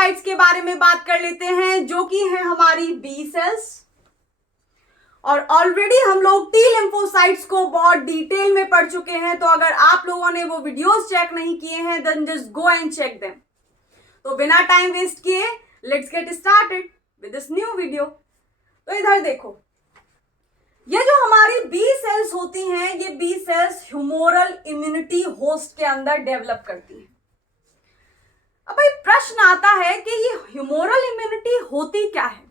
Lymphocytes के बारे में बात कर लेते हैं, जो कि है हमारी बी सेल्स। और ऑलरेडी हम लोग टी लिम्फोसाइट्स को बहुत डिटेल में पढ़ चुके हैं, तो अगर आप लोगों ने वो वीडियोस चेक नहीं किए हैं then just go and check them. तो बिना टाइम वेस्ट किए let's get started with this new video. तो इधर देखो, ये जो हमारी बी सेल्स होती हैं, ये B cells humoral immunity host के अंदर डेवलप करती हैं। अब भाई प्रश्न आता है कि ये ह्यूमोरल इम्यूनिटी होती क्या है।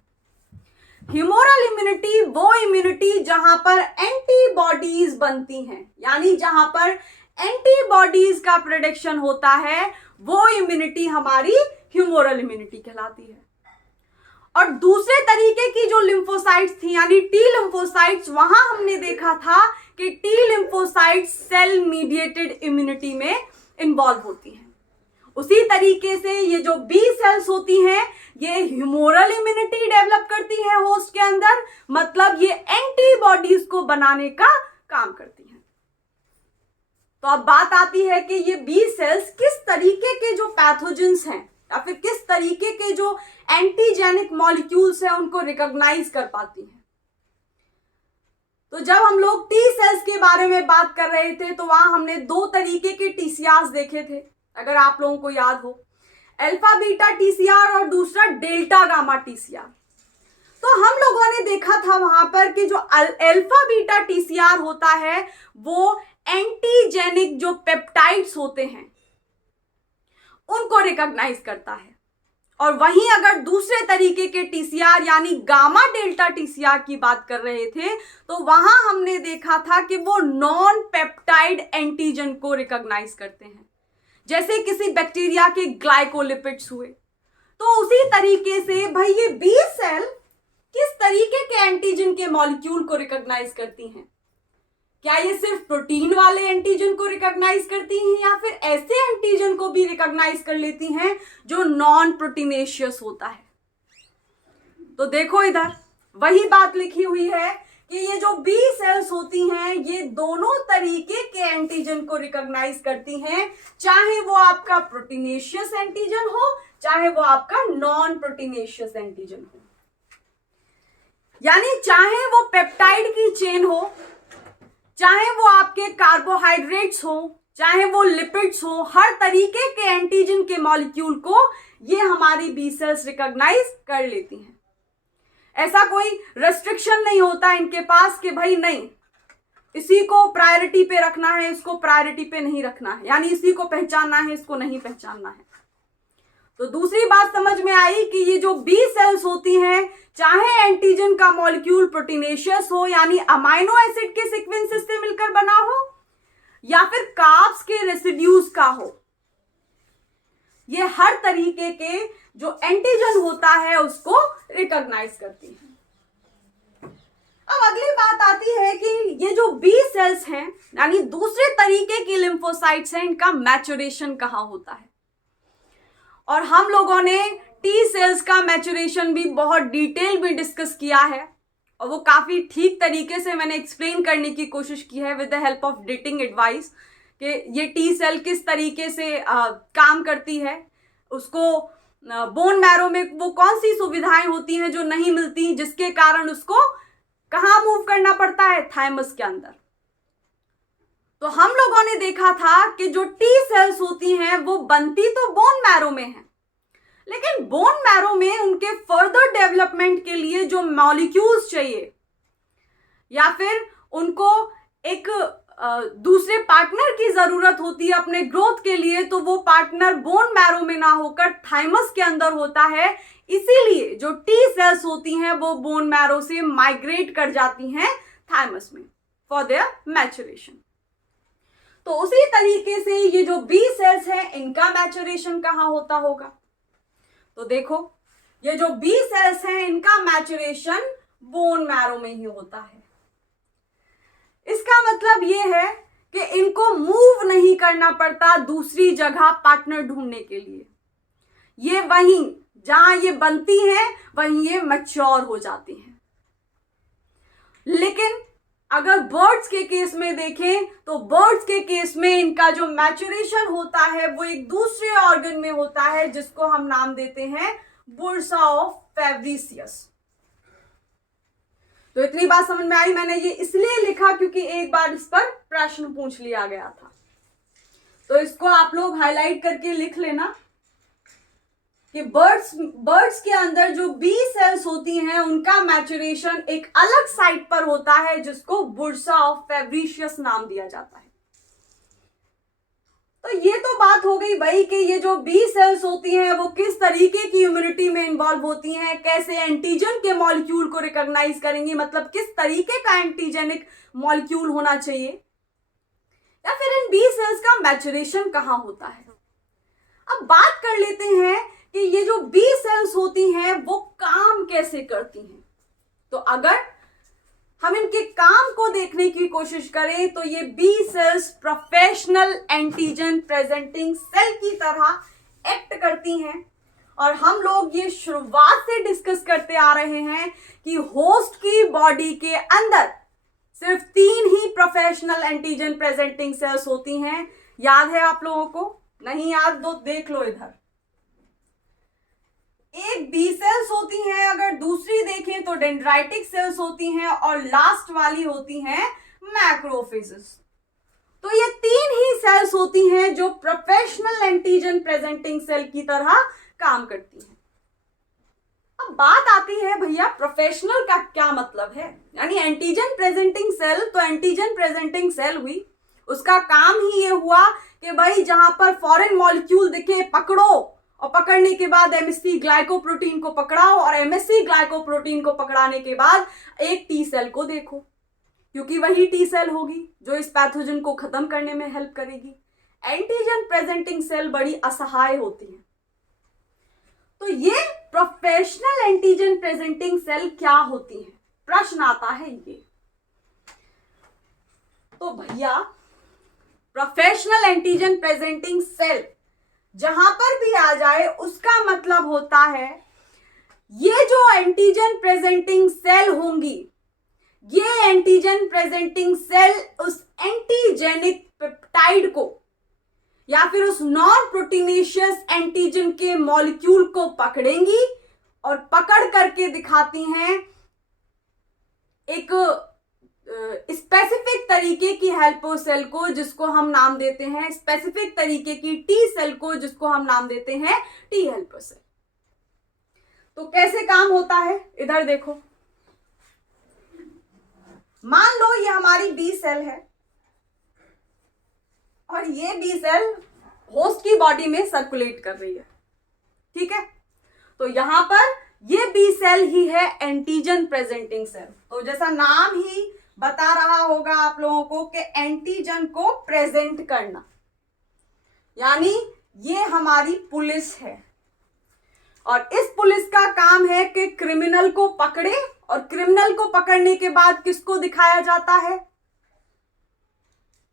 ह्यूमोरल इम्यूनिटी वो इम्यूनिटी जहां पर एंटीबॉडीज बनती हैं, यानी जहां पर एंटीबॉडीज का प्रोडक्शन होता है, वो इम्यूनिटी हमारी ह्यूमोरल इम्यूनिटी कहलाती है। और दूसरे तरीके की जो लिम्फोसाइट्स थी यानी टी लिम्फोसाइट्स, वहां हमने देखा था कि T lymphocytes cell mediated immunity में इन्वॉल्व होती हैं। उसी तरीके से ये जो बी सेल्स होती हैं, ये ह्यूमोरल इम्यूनिटी डेवलप करती है होस्ट के अंदर, मतलब ये एंटीबॉडीज को बनाने का काम करती हैं। तो अब बात आती है कि ये बी सेल्स किस तरीके के जो पैथोजेंस हैं या फिर किस तरीके के जो एंटीजेनिक मॉलिक्यूल्स हैं उनको रिकॉग्नाइज कर पाती हैं। तो जब हम लोग टी सेल्स के बारे में बात कर रहे थे तो वहां हमने दो तरीके के टीसीआर देखे थे, अगर आप लोगों को याद हो, अल्फा बीटा टीसीआर और दूसरा डेल्टा गामा टीसीआर। तो हम लोगों ने देखा था वहां पर कि जो अल्फा बीटा टीसीआर होता है वो एंटीजेनिक जो पेप्टाइड्स होते हैं उनको रिकॉग्नाइज करता है। और वहीं अगर दूसरे तरीके के टीसीआर यानी गामा डेल्टा टीसीआर की बात कर रहे थे तो वहां हमने देखा था कि वो नॉन पेप्टाइड एंटीजन को रिकॉग्नाइज करते हैं, जैसे किसी बैक्टीरिया के ग्लाइकोलिपिड्स हुए। तो उसी तरीके से भाई ये बी सेल किस तरीके के एंटीजन के मॉलिक्यूल को रिकॉग्नाइज करती हैं? क्या ये सिर्फ प्रोटीन वाले एंटीजन को रिकॉग्नाइज करती हैं या फिर ऐसे एंटीजन को भी रिकॉग्नाइज कर लेती हैं जो नॉन प्रोटीनेशियस होता है? तो देखो इधर वही बात लिखी हुई है कि ये जो बी सेल्स होती हैं ये दोनों तरीके के एंटीजन को रिकॉग्नाइज करती हैं, चाहे वो आपका प्रोटीनेशियस एंटीजन हो चाहे वो आपका नॉन प्रोटीनेशियस एंटीजन हो। यानी चाहे वो पेप्टाइड की चेन हो, चाहे वो आपके कार्बोहाइड्रेट्स हो, चाहे वो लिपिड्स हो, हर तरीके के एंटीजन के मॉलिक्यूल को ये हमारी बी सेल्स रिकॉग्नाइज कर लेती हैं। ऐसा कोई रेस्ट्रिक्शन नहीं होता इनके पास कि भाई नहीं इसी को प्रायोरिटी पे रखना है, इसको प्रायोरिटी पे नहीं रखना है, यानी इसी को पहचानना है, इसको नहीं पहचानना है। तो दूसरी बात समझ में आई कि ये जो बी सेल्स होती हैं, चाहे एंटीजन का मॉलिक्यूल प्रोटीनेशियस हो यानी अमाइनो एसिड के सीक्वेंसेस से मिलकर बना हो या फिर कार्ब्स के रेसिड्यूज का हो, ये हर तरीके के जो एंटीजन होता है उसको रिकॉग्नाइज करती है। अब अगली बात आती है कि ये जो बी सेल्स हैं यानी दूसरे तरीके की लिम्फोसाइट्स हैं, इनका मैचुरेशन कहाँ होता है। और हम लोगों ने टी सेल्स का मैचुरेशन भी बहुत डिटेल में डिस्कस किया है और वो काफ़ी ठीक तरीके से मैंने एक्सप्लेन करने की कोशिश की है with the help of dating advice कि ये टी सेल किस तरीके से काम करती है, उसको बोन मैरो में वो कौन सी सुविधाएं होती हैं जो नहीं मिलती, जिसके कारण उसको कहाँ मूव करना पड़ता है, थाइमस के अंदर। तो हम लोगों ने देखा था कि जो टी सेल्स होती हैं वो बनती तो बोन मैरो में है, लेकिन बोन मैरो में उनके फर्दर डेवलपमेंट के लिए जो मॉलिक्यूल्स चाहिए या फिर उनको एक दूसरे पार्टनर की जरूरत होती है अपने ग्रोथ के लिए, तो वो पार्टनर बोन मैरो में ना होकर थाइमस के अंदर होता है। इसीलिए जो टी सेल्स होती हैं वो बोन मैरो से माइग्रेट कर जाती हैं थाइमस में फॉर देयर मैचुरेशन। तो उसी तरीके से ये जो बी सेल्स हैं इनका मैचुरेशन कहाँ होता होगा? तो देखो ये जो बी सेल्स हैं इनका मैचुरेशन बोन मैरो में ही होता है। इसका मतलब ये है कि इनको मूव नहीं करना पड़ता दूसरी जगह पार्टनर ढूंढने के लिए, ये वहीं जहां ये बनती हैं वहीं ये मैच्योर हो जाती हैं। लेकिन अगर बर्ड्स के केस में देखें तो बर्ड्स के केस में इनका जो मैचुरेशन होता है वो एक दूसरे ऑर्गन में होता है जिसको हम नाम देते हैं बुर्सा ऑफ फेब्रिसियस। तो इतनी बात समझ में आई। मैंने ये इसलिए लिखा क्योंकि एक बार इस पर प्रश्न पूछ लिया गया था, तो इसको आप लोग हाईलाइट करके लिख लेना कि बर्ड्स के अंदर जो बी सेल्स होती हैं उनका मैचुरेशन एक अलग साइट पर होता है जिसको बुर्सा ऑफ फेब्रिशियस नाम दिया जाता है। तो ये तो बात हो गई भाई कि ये जो बी सेल्स होती हैं वो किस तरीके की इम्यूनिटी में इन्वॉल्व होती हैं, कैसे एंटीजन के मॉलिक्यूल को रिकॉग्नाइज करेंगी, मतलब किस तरीके का एंटीजेनिक मॉलिक्यूल होना चाहिए, या फिर इन बी सेल्स का मैचुरेशन कहां होता है। अब बात कर लेते हैं कि ये जो बी सेल्स होती हैं वो काम कैसे करती हैं। तो अगर हम इनके काम को देखने की कोशिश करें तो ये B cells professional antigen presenting cell की तरह एक्ट करती हैं। और हम लोग ये शुरुआत से डिस्कस करते आ रहे हैं कि होस्ट की बॉडी के अंदर सिर्फ 3 ही प्रोफेशनल एंटीजन प्रेजेंटिंग सेल्स होती हैं। याद है आप लोगों को? नहीं याद तो देख लो इधर। एक बी सेल्स होती हैं, अगर दूसरी देखें तो डेंड्राइटिक सेल्स होती हैं, और लास्ट वाली होती हैं मैक्रोफेजेस। तो ये 3 ही सेल्स होती हैं जो प्रोफेशनल एंटीजन प्रेजेंटिंग सेल की तरह काम करती हैं। अब बात आती है भैया प्रोफेशनल का क्या मतलब है। यानी एंटीजन प्रेजेंटिंग सेल तो एंटीजन प्रेजेंटिंग सेल हुई, उसका काम ही ये हुआ कि भाई जहां पर फॉरेन मॉलिक्यूल दिखे पकड़ो, और पकड़ने के बाद एमएससी ग्लाइकोप्रोटीन को पकड़ाओ, और एमएससी ग्लाइकोप्रोटीन को पकड़ाने के बाद एक टी सेल को देखो, क्योंकि वही टी सेल होगी जो इस पैथोजन को खत्म करने में हेल्प करेगी। एंटीजन प्रेजेंटिंग सेल बड़ी असहाय होती है। तो ये प्रोफेशनल एंटीजन प्रेजेंटिंग सेल क्या होती है, प्रश्न आता है ये। तो भैया प्रोफेशनल एंटीजन प्रेजेंटिंग सेल जहां पर भी आ जाए उसका मतलब होता है ये जो एंटीजन प्रेजेंटिंग सेल होंगी, ये एंटीजन प्रेजेंटिंग सेल उस एंटीजेनिक पेप्टाइड को या फिर उस नॉन प्रोटीनेशियस एंटीजन के मॉलिक्यूल को पकड़ेंगी और पकड़ करके दिखाती हैं एक स्पेसिफिक तरीके की हेल्पर सेल को जिसको हम नाम देते हैं, स्पेसिफिक तरीके की टी सेल को जिसको हम नाम देते हैं टी हेल्पर सेल। तो कैसे काम होता है इधर देखो। मान लो ये हमारी बी सेल है और ये बी सेल होस्ट की बॉडी में सर्कुलेट कर रही है, ठीक है। तो यहां पर ये बी सेल ही है एंटीजन प्रेजेंटिंग सेल। तो जैसा नाम ही बता रहा होगा आप लोगों को कि एंटीजन को प्रेजेंट करना, यानी ये हमारी पुलिस है। और इस पुलिस का काम है कि क्रिमिनल को पकड़े, और क्रिमिनल को पकड़ने के बाद किसको दिखाया जाता है,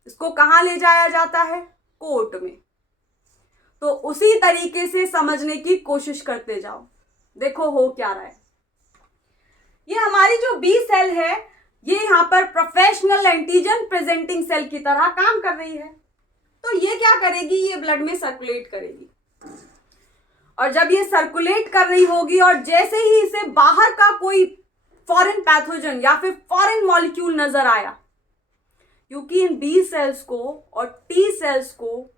इसको कहां ले जाया जाता है, कोर्ट में। तो उसी तरीके से समझने की कोशिश करते जाओ। देखो हो क्या रहा है। ये हमारी जो बी सेल है ये यहां पर प्रोफेशनल एंटीजन प्रेजेंटिंग सेल की तरह काम कर रही है। तो ये क्या करेगी, ये ब्लड में सर्कुलेट करेगी, और जब ये सर्कुलेट कर रही होगी और जैसे ही इसे बाहर का कोई फॉरेन पैथोजन या फिर फॉरेन मॉलिक्यूल नजर आया, क्योंकि इन बी सेल्स को और टी सेल्स को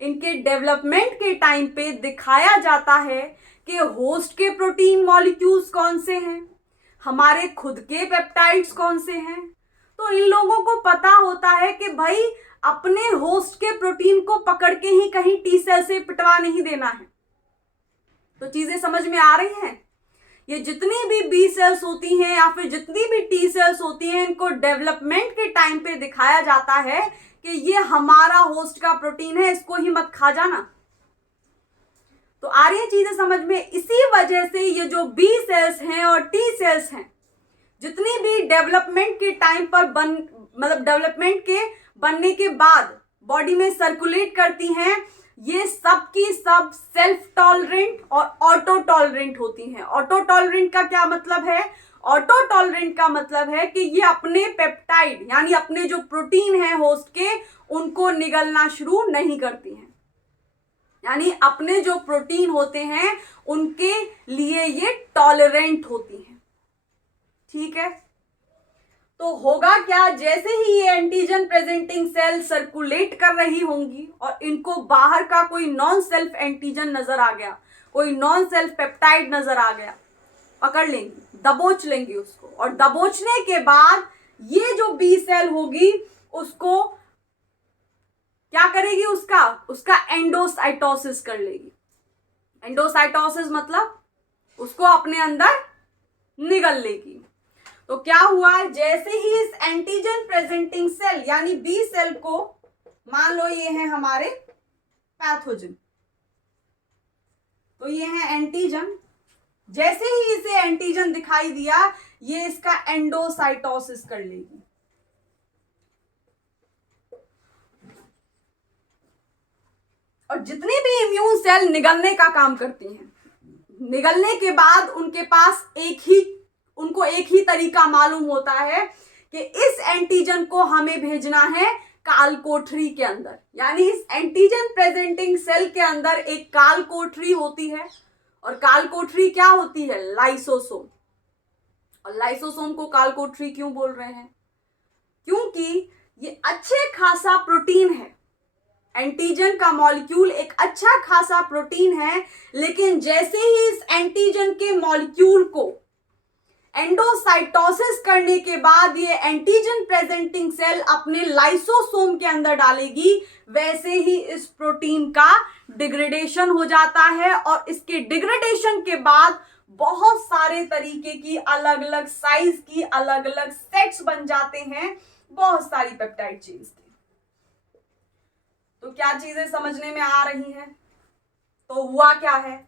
इनके डेवलपमेंट के टाइम पे दिखाया जाता है कि होस्ट के प्रोटीन मॉलिक्यूल्स कौन से हैं, हमारे खुद के पेप्टाइड्स कौन से हैं। तो इन लोगों को पता होता है कि भाई अपने होस्ट के प्रोटीन को पकड़ के ही कहीं टी सेल से पिटवा नहीं देना है। तो चीजें समझ में आ रही हैं। ये जितनी भी बी सेल्स होती हैं या फिर जितनी भी टी सेल्स होती हैं, इनको डेवलपमेंट के टाइम पे दिखाया जाता है कि ये हमारा होस्ट का प्रोटीन है, इसको ही मत खा जाना। तो आ रही है चीजें समझ में। इसी वजह से ये जो बी सेल्स हैं और टी सेल्स हैं, जितनी भी डेवलपमेंट के टाइम पर मतलब डेवलपमेंट के बनने के बाद बॉडी में सर्कुलेट करती हैं, ये सब की सब सेल्फ टॉलरेंट और ऑटो टॉलरेंट होती हैं। ऑटो टॉलरेंट का क्या मतलब है, ऑटो टॉलरेंट का मतलब है कि ये अपने पेप्टाइड यानी अपने जो प्रोटीन है होस्ट के उनको निगलना शुरू नहीं करती हैं, यानी अपने जो प्रोटीन होते हैं उनके लिए ये टॉलरेंट होती हैं। ठीक है, तो होगा क्या, जैसे ही ये एंटीजन प्रेजेंटिंग सेल सर्कुलेट कर रही होंगी और इनको बाहर का कोई नॉन सेल्फ एंटीजन नजर आ गया, कोई नॉन सेल्फ पेप्टाइड नजर आ गया, पकड़ लेंगी, दबोच लेंगी उसको, और दबोचने के बाद ये जो बी सेल होगी उसको क्या करेगी, उसका एंडोसाइटोसिस कर लेगी। एंडोसाइटोसिस मतलब उसको अपने अंदर निगल लेगी। तो क्या हुआ, जैसे ही इस एंटीजन प्रेजेंटिंग सेल यानी बी सेल को, मान लो ये है हमारे पैथोजन, तो ये है एंटीजन, जैसे ही इसे एंटीजन दिखाई दिया ये इसका एंडोसाइटोसिस कर लेगी। और जितनी भी इम्यून सेल निगलने का काम करती हैं, निगलने के बाद उनके पास उनको एक ही तरीका मालूम होता है कि इस एंटीजन को हमें भेजना है काल कोठरी के अंदर, यानी इस एंटीजन प्रेजेंटिंग सेल के अंदर एक काल कोठरी होती है, और काल कोठरी क्या होती है, लाइसोसोम। और लाइसोसोम को काल कोठरी क्यों बोल रहे हैं, क्योंकि ये अच्छे खासा प्रोटीन है, एंटीजन का मॉलिक्यूल एक अच्छा खासा प्रोटीन है, लेकिन जैसे ही इस एंटीजन के मॉलिक्यूल को एंडोसाइटोसिस करने के बाद ये एंटीजन प्रेजेंटिंग सेल अपने लाइसोसोम के अंदर डालेगी, वैसे ही इस प्रोटीन का डिग्रेडेशन हो जाता है, और इसके डिग्रेडेशन के बाद बहुत सारे तरीके की अलग अलग साइज की अलग अलग सेट्स बन जाते हैं, बहुत सारी पेप्टाइड चेन्स की। तो क्या चीजें समझने में आ रही हैं? तो हुआ क्या है,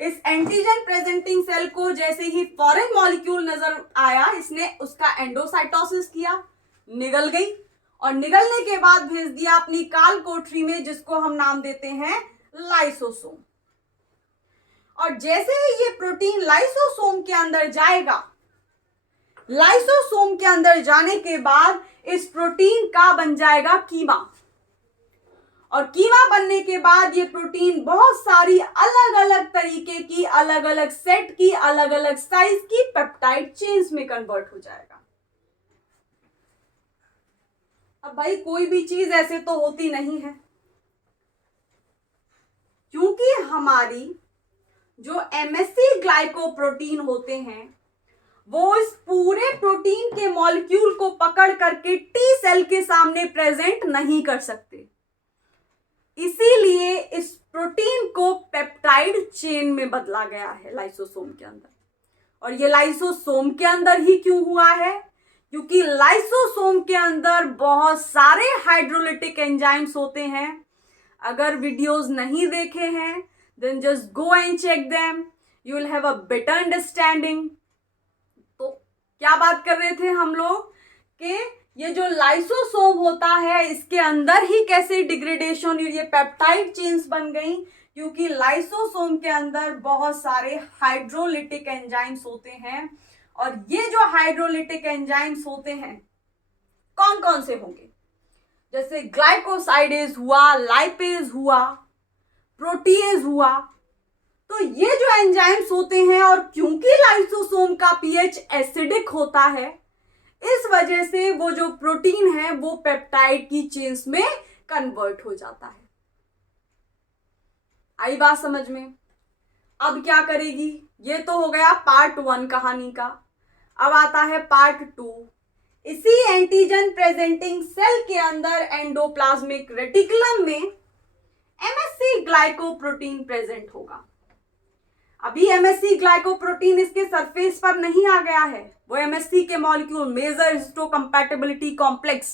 इस एंटीजन प्रेजेंटिंग सेल को जैसे ही फॉरेन मॉलिक्यूल नजर आया, इसने उसका एंडोसाइटोसिस किया, निगल गई, और निगलने के बाद भेज दिया अपनी काल कोठरी में, जिसको हम नाम देते हैं लाइसोसोम। और जैसे ही ये प्रोटीन लाइसोसोम के अंदर जाएगा, लाइसोसोम के अंदर जाने के बाद इस प्रोटीन का बन जाएगा कीमा, और कीमा बनने के बाद ये प्रोटीन बहुत सारी अलग अलग तरीके की अलग अलग सेट की अलग अलग साइज की पेप्टाइड चेन्स में कन्वर्ट हो जाएगा। अब भाई कोई भी चीज ऐसे तो होती नहीं है, क्योंकि हमारी जो एमएससी ग्लाइकोप्रोटीन होते हैं वो इस पूरे प्रोटीन के मॉलिक्यूल को पकड़ करके टी सेल के सामने प्रेजेंट नहीं कर सकते, इसीलिए इस प्रोटीन को पेप्टाइड चेन में बदला गया है लाइसोसोम के अंदर। और ये लाइसोसोम के अंदर ही क्यों हुआ है, क्योंकि लाइसोसोम के अंदर बहुत सारे हाइड्रोलिटिक एंजाइम्स होते हैं। अगर वीडियोस नहीं देखे हैं then just go and check them, you will have a better understanding. तो क्या बात कर रहे थे हम लोग कि ये जो लाइसोसोम होता है इसके अंदर ही कैसे डिग्रेडेशन, ये पेप्टाइड चेन्स बन गई, क्योंकि लाइसोसोम के अंदर बहुत सारे हाइड्रोलिटिक एंजाइम्स होते हैं। और ये जो हाइड्रोलिटिक एंजाइम्स होते हैं कौन कौन से होंगे, जैसे ग्लाइकोसाइडेज हुआ, लाइपेज हुआ, प्रोटीएज हुआ। तो ये जो एंजाइम्स होते हैं, और क्योंकि लाइसोसोम का पीएच एसिडिक होता है, इस वजह से वो जो प्रोटीन है वो पेप्टाइड की चेन्स में कन्वर्ट हो जाता है। आई बात समझ में? अब क्या करेगी, ये तो हो गया पार्ट 1 कहानी का। अब आता है पार्ट 2। इसी एंटीजन प्रेजेंटिंग सेल के अंदर एंडोप्लाज्मिक रेटिकुलम में एमएससी ग्लाइकोप्रोटीन प्रेजेंट होगा। अभी एमएससी ग्लाइकोप्रोटीन इसके सरफेस पर नहीं आ गया है, वो एमएससी के मॉलिक्यूल मेजर हिस्टोकंपैटिबिलिटी कॉम्प्लेक्स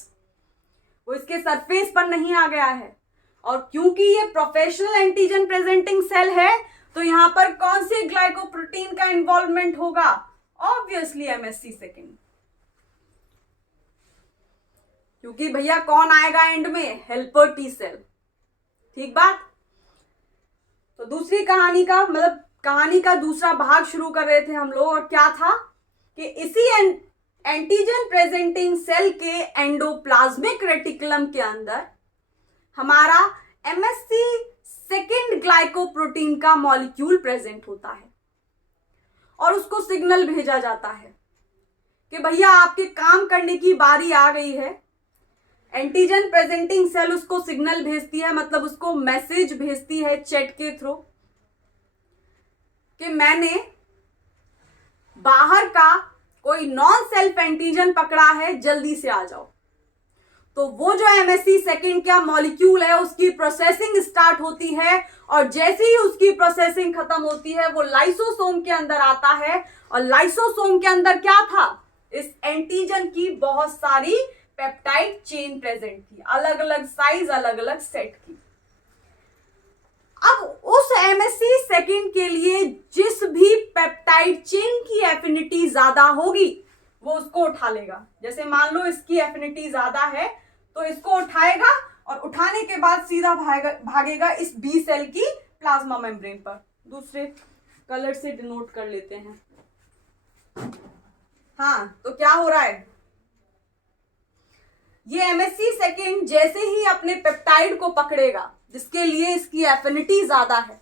वो इसके सरफेस पर नहीं आ गया है। और क्योंकि ये प्रोफेशनल एंटीजन प्रेजेंटिंग सेल है, तो यहां पर कौन से ग्लाइकोप्रोटीन का इन्वॉल्वमेंट होगा, ऑब्वियसली एमएससी सेकेंड, क्योंकि भैया कौन आएगा एंड में, हेल्पर टी सेल। ठीक बात। तो दूसरी कहानी का मतलब कहानी का दूसरा भाग शुरू कर रहे थे हम लोग, और क्या था कि कि इसी एंटीजन प्रेजेंटिंग सेल के एंडोप्लाज्मिक रेटिकुलम के अंदर हमारा एमएससी सेकेंड ग्लाइकोप्रोटीन का मॉलिक्यूल प्रेजेंट होता है और उसको सिग्नल भेजा जाता है कि भैया आपके काम करने की बारी आ गई है। एंटीजन प्रेजेंटिंग सेल उसको सिग्नल भेजती है, मतलब उसको मैसेज भेजती है चैट के थ्रू कि मैंने बाहर का कोई नॉन सेल्फ एंटीजन पकड़ा है, जल्दी से आ जाओ। तो वो जो एमएससी सेकेंड का मॉलिक्यूल है उसकी प्रोसेसिंग स्टार्ट होती है और जैसे ही उसकी प्रोसेसिंग खत्म होती है वो लाइसोसोम के अंदर आता है। और लाइसोसोम के अंदर क्या था, इस एंटीजन की बहुत सारी पेप्टाइड चेन प्रेजेंट थी, अलग अलग साइज, अलग अलग सेट की। अब उस एमएससी सेकेंड के लिए जिस भी पेप्टाइड चेन की एफिनिटी ज्यादा होगी वो उसको उठा लेगा। जैसे मान लो इसकी एफिनिटी ज्यादा है तो इसको उठाएगा और उठाने के बाद सीधा भागेगा इस बी सेल की प्लाज्मा मेम्ब्रेन पर। दूसरे कलर से डिनोट कर लेते हैं। हाँ, तो क्या हो रहा है, ये एमएससी सेकेंड जैसे ही अपने पेप्टाइड को पकड़ेगा जिसके लिए इसकी एफिनिटी ज्यादा है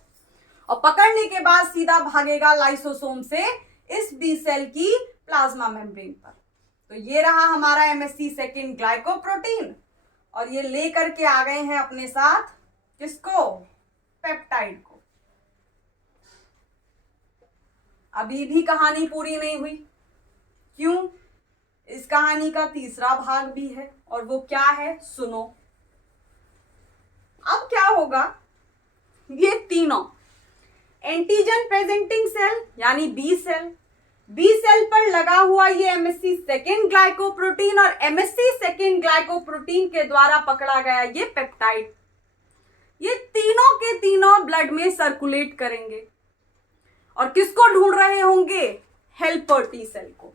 और पकड़ने के बाद सीधा भागेगा लाइसोसोम से इस बी सेल की प्लाज्मा मेम्ब्रेन पर। तो ये रहा हमारा एमएससी सेकेंड ग्लाइकोप्रोटीन और ये लेकर के आ गए हैं अपने साथ किसको, पेप्टाइड को। अभी भी कहानी पूरी नहीं हुई, क्यों, इस कहानी का तीसरा भाग भी है और वो क्या है, सुनो। अब क्या होगा, ये तीनों एंटीजन प्रेजेंटिंग सेल यानी बी सेल पर लगा हुआ ये एमएससी सेकेंड ग्लाइकोप्रोटीन और एमएससी सेकेंड ग्लाइकोप्रोटीन के द्वारा पकड़ा गया ये पेप्टाइड, ये तीनों के तीनों ब्लड में सर्कुलेट करेंगे और किसको ढूंढ रहे होंगे, हेल्पर टी सेल को।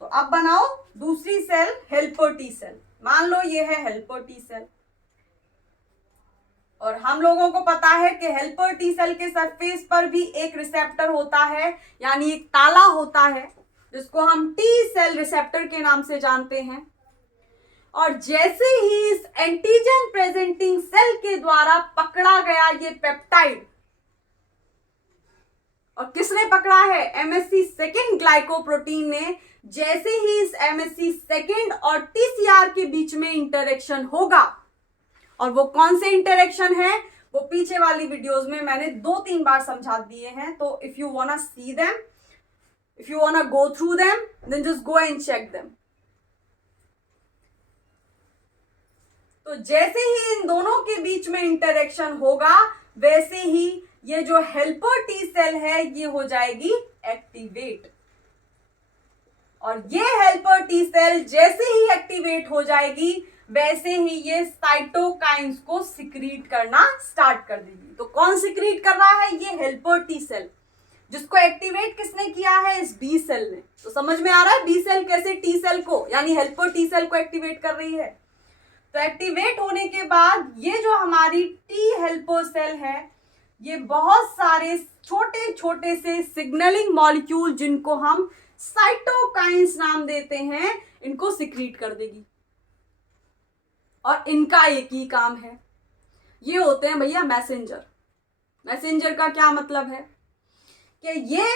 तो अब बनाओ दूसरी सेल हेल्पर टी सेल। मान लो ये है हेल्पर टी सेल और हम लोगों को पता है कि हेल्पर टी सेल के सरफेस पर भी एक रिसेप्टर होता है, यानी एक ताला होता है जिसको हम टी सेल रिसेप्टर के नाम से जानते हैं। और जैसे ही इस एंटीजन प्रेजेंटिंग सेल के द्वारा पकड़ा गया ये पेप्टाइड, और किसने पकड़ा है, एमएससी सेकेंड ग्लाइकोप्रोटीन ने, जैसे ही इस एमएससी सेकेंड और टीसीआर के बीच में इंटरेक्शन होगा, और वो कौन से इंटरेक्शन है वो पीछे वाली वीडियोस में मैंने 2-3 बार समझा दिए हैं। तो if you wanna see them, if you wanna go through them, then just go and check them. तो जैसे ही इन दोनों के बीच में इंटरेक्शन होगा वैसे ही ये जो हेल्पर टी सेल है ये हो जाएगी एक्टिवेट। और ये हेल्पर टी सेल जैसे ही एक्टिवेट हो जाएगी वैसे ही ये साइटोकाइंस को सिक्रीट करना स्टार्ट कर देगी। तो कौन सिक्रीट कर रहा है, ये हेल्पर टी सेल, जिसको एक्टिवेट किसने किया है, इस बी सेल ने। तो समझ में आ रहा है बी सेल कैसे टी सेल को यानी हेल्पर टी सेल को एक्टिवेट कर रही है। तो एक्टिवेट होने के बाद ये जो हमारी टी हेल्पर सेल है ये बहुत सारे छोटे छोटे से सिग्नलिंग मॉलिक्यूल जिनको हम साइटोकाइंस नाम देते हैं इनको सिक्रीट कर देगी। और इनका एक ही काम है, ये होते हैं भैया मैसेंजर। मैसेंजर का क्या मतलब है कि ये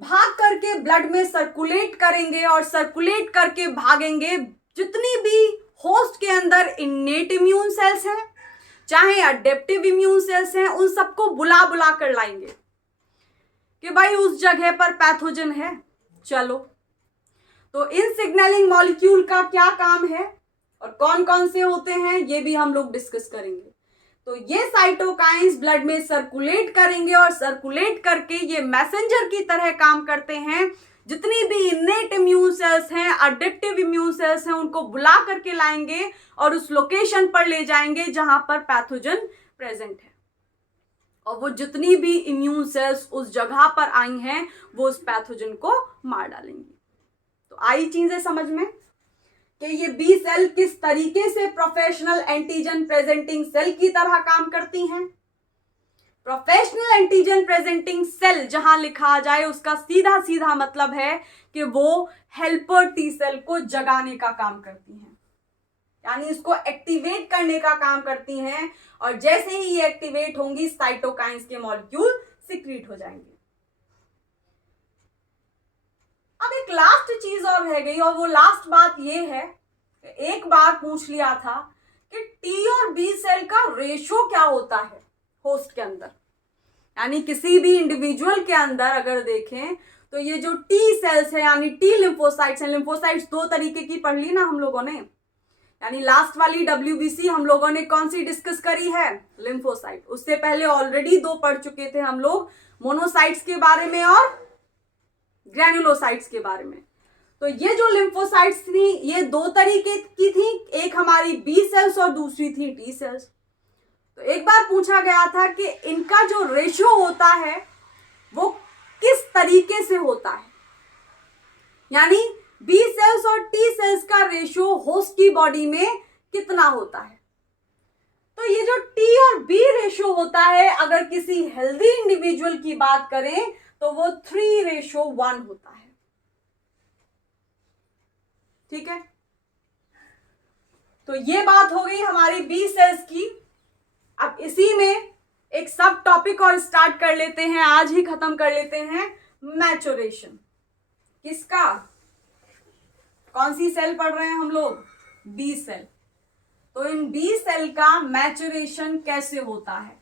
भाग करके ब्लड में सर्कुलेट करेंगे और सर्कुलेट करके भागेंगे जितनी भी होस्ट के अंदर इन्नेट इम्यून सेल्स हैं चाहे अडेप्टिव इम्यून सेल्स हैं, उन सबको बुला बुला कर लाएंगे कि भाई उस जगह पर पैथोजन है, चलो। तो इन सिग्नलिंग मॉलिक्यूल का क्या काम है और कौन कौन से होते हैं ये भी हम लोग डिस्कस करेंगे। तो ये साइटोकाइंस ब्लड में सर्कुलेट करेंगे और सर्कुलेट करके ये मैसेंजर की तरह काम करते हैं। जितनी भी इन्नेट इम्यून सेल्स हैं, अडेप्टिव इम्यून सेल्स हैं, उनको बुला करके लाएंगे और उस लोकेशन पर ले जाएंगे जहां पर पैथोजन प्रेजेंट है। और वो जितनी भी इम्यून सेल्स उस जगह पर आई हैं वो उस पैथोजन को मार डालेंगी। तो आई चीजें समझ में कि ये बी सेल किस तरीके से प्रोफेशनल एंटीजन प्रेजेंटिंग सेल की तरह काम करती हैं। प्रोफेशनल एंटीजन प्रेजेंटिंग सेल जहां लिखा जाए उसका सीधा सीधा मतलब है कि वो हेल्पर टी सेल को जगाने का काम करती हैं, यानी इसको एक्टिवेट करने का काम करती हैं, और जैसे ही ये एक्टिवेट होंगी साइटोकाइंस के मॉलिक्यूल सिक्रीट हो जाएंगे। अब एक लास्ट चीज और रह गई, और वो लास्ट बात ये है कि एक बार पूछ लिया था कि टी और बी सेल का रेशो क्या होता है होस्ट के अंदर, यानी किसी भी इंडिविजुअल के अंदर अगर देखें तो ये जो टी सेल्स है यानी टी लिम्फोसाइट्स हैं, लिम्फोसाइट्स दो तरीके की पढ़ ली ना हम लोगों ने, यानी लास्ट वाली डब्ल्यूबीसी हम लोगों ने कौन सी डिस्कस करी है, लिम्फोसाइट। उससे पहले ऑलरेडी दो पढ़ चुके थे हम लोग, मोनोसाइट्स के बारे में और ग्रैन्युलोसाइट्स के बारे में। तो ये जो लिम्फोसाइट्स थी ये दो तरीके की थी, एक हमारी बी सेल्स और दूसरी थी टी सेल्स। तो एक बार पूछा गया था कि इनका जो रेशियो होता है वो किस तरीके से होता है, यानी बी सेल्स और टी सेल्स का रेशियो होस्ट की बॉडी में कितना होता है। तो ये जो टी और बी रेशियो होता है अगर किसी हेल्दी इंडिविजुअल की बात करें तो वो 3:1 होता है। ठीक है, तो ये बात हो गई हमारी बी सेल्स की। अब इसी में एक सब टॉपिक और स्टार्ट कर लेते हैं, आज ही खत्म कर लेते हैं, मैचुरेशन। किसका, कौन सी सेल पढ़ रहे हैं हम लोग, बी सेल। तो इन बी सेल का मैचुरेशन कैसे होता है,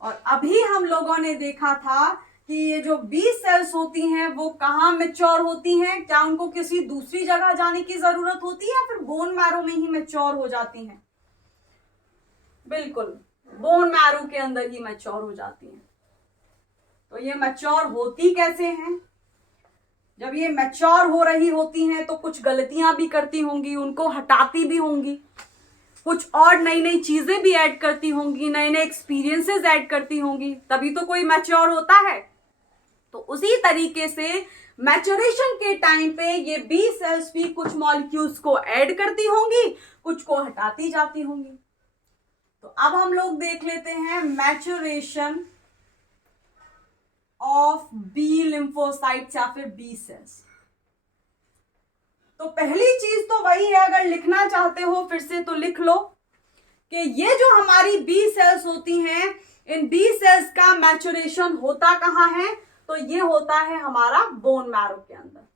और अभी हम लोगों ने देखा था कि ये जो बी सेल्स होती हैं वो कहाँ मैच्योर होती हैं, क्या उनको किसी दूसरी जगह जाने की जरूरत होती है या फिर बोन मैरो में ही मैच्योर हो जाती हैं। बिल्कुल, बोन मैरो के अंदर ही मैच्योर हो जाती हैं। तो ये मैच्योर होती कैसे हैं, जब ये मैच्योर हो रही होती हैं तो कुछ गलतियां भी करती होंगी, उनको हटाती भी होंगी, कुछ और नई नई चीजें भी ऐड करती होंगी, नए नए एक्सपीरियंसेस ऐड करती होंगी, तभी तो कोई मैच्योर होता है। तो उसी तरीके से मैच्योरेशन के टाइम पे ये बी सेल्स भी कुछ मॉलिक्यूल्स को ऐड करती होंगी, कुछ को हटाती जाती होंगी। तो अब हम लोग देख लेते हैं मैच्योरेशन ऑफ बी लिम्फोसाइट्स या फिर बी सेल्स। तो पहली चीज तो वही है, अगर लिखना चाहते हो फिर से तो लिख लो कि ये जो हमारी बी सेल्स होती हैं, इन बी सेल्स का मैच्योरेशन होता कहां है, तो ये होता है हमारा बोन मैरो के अंदर।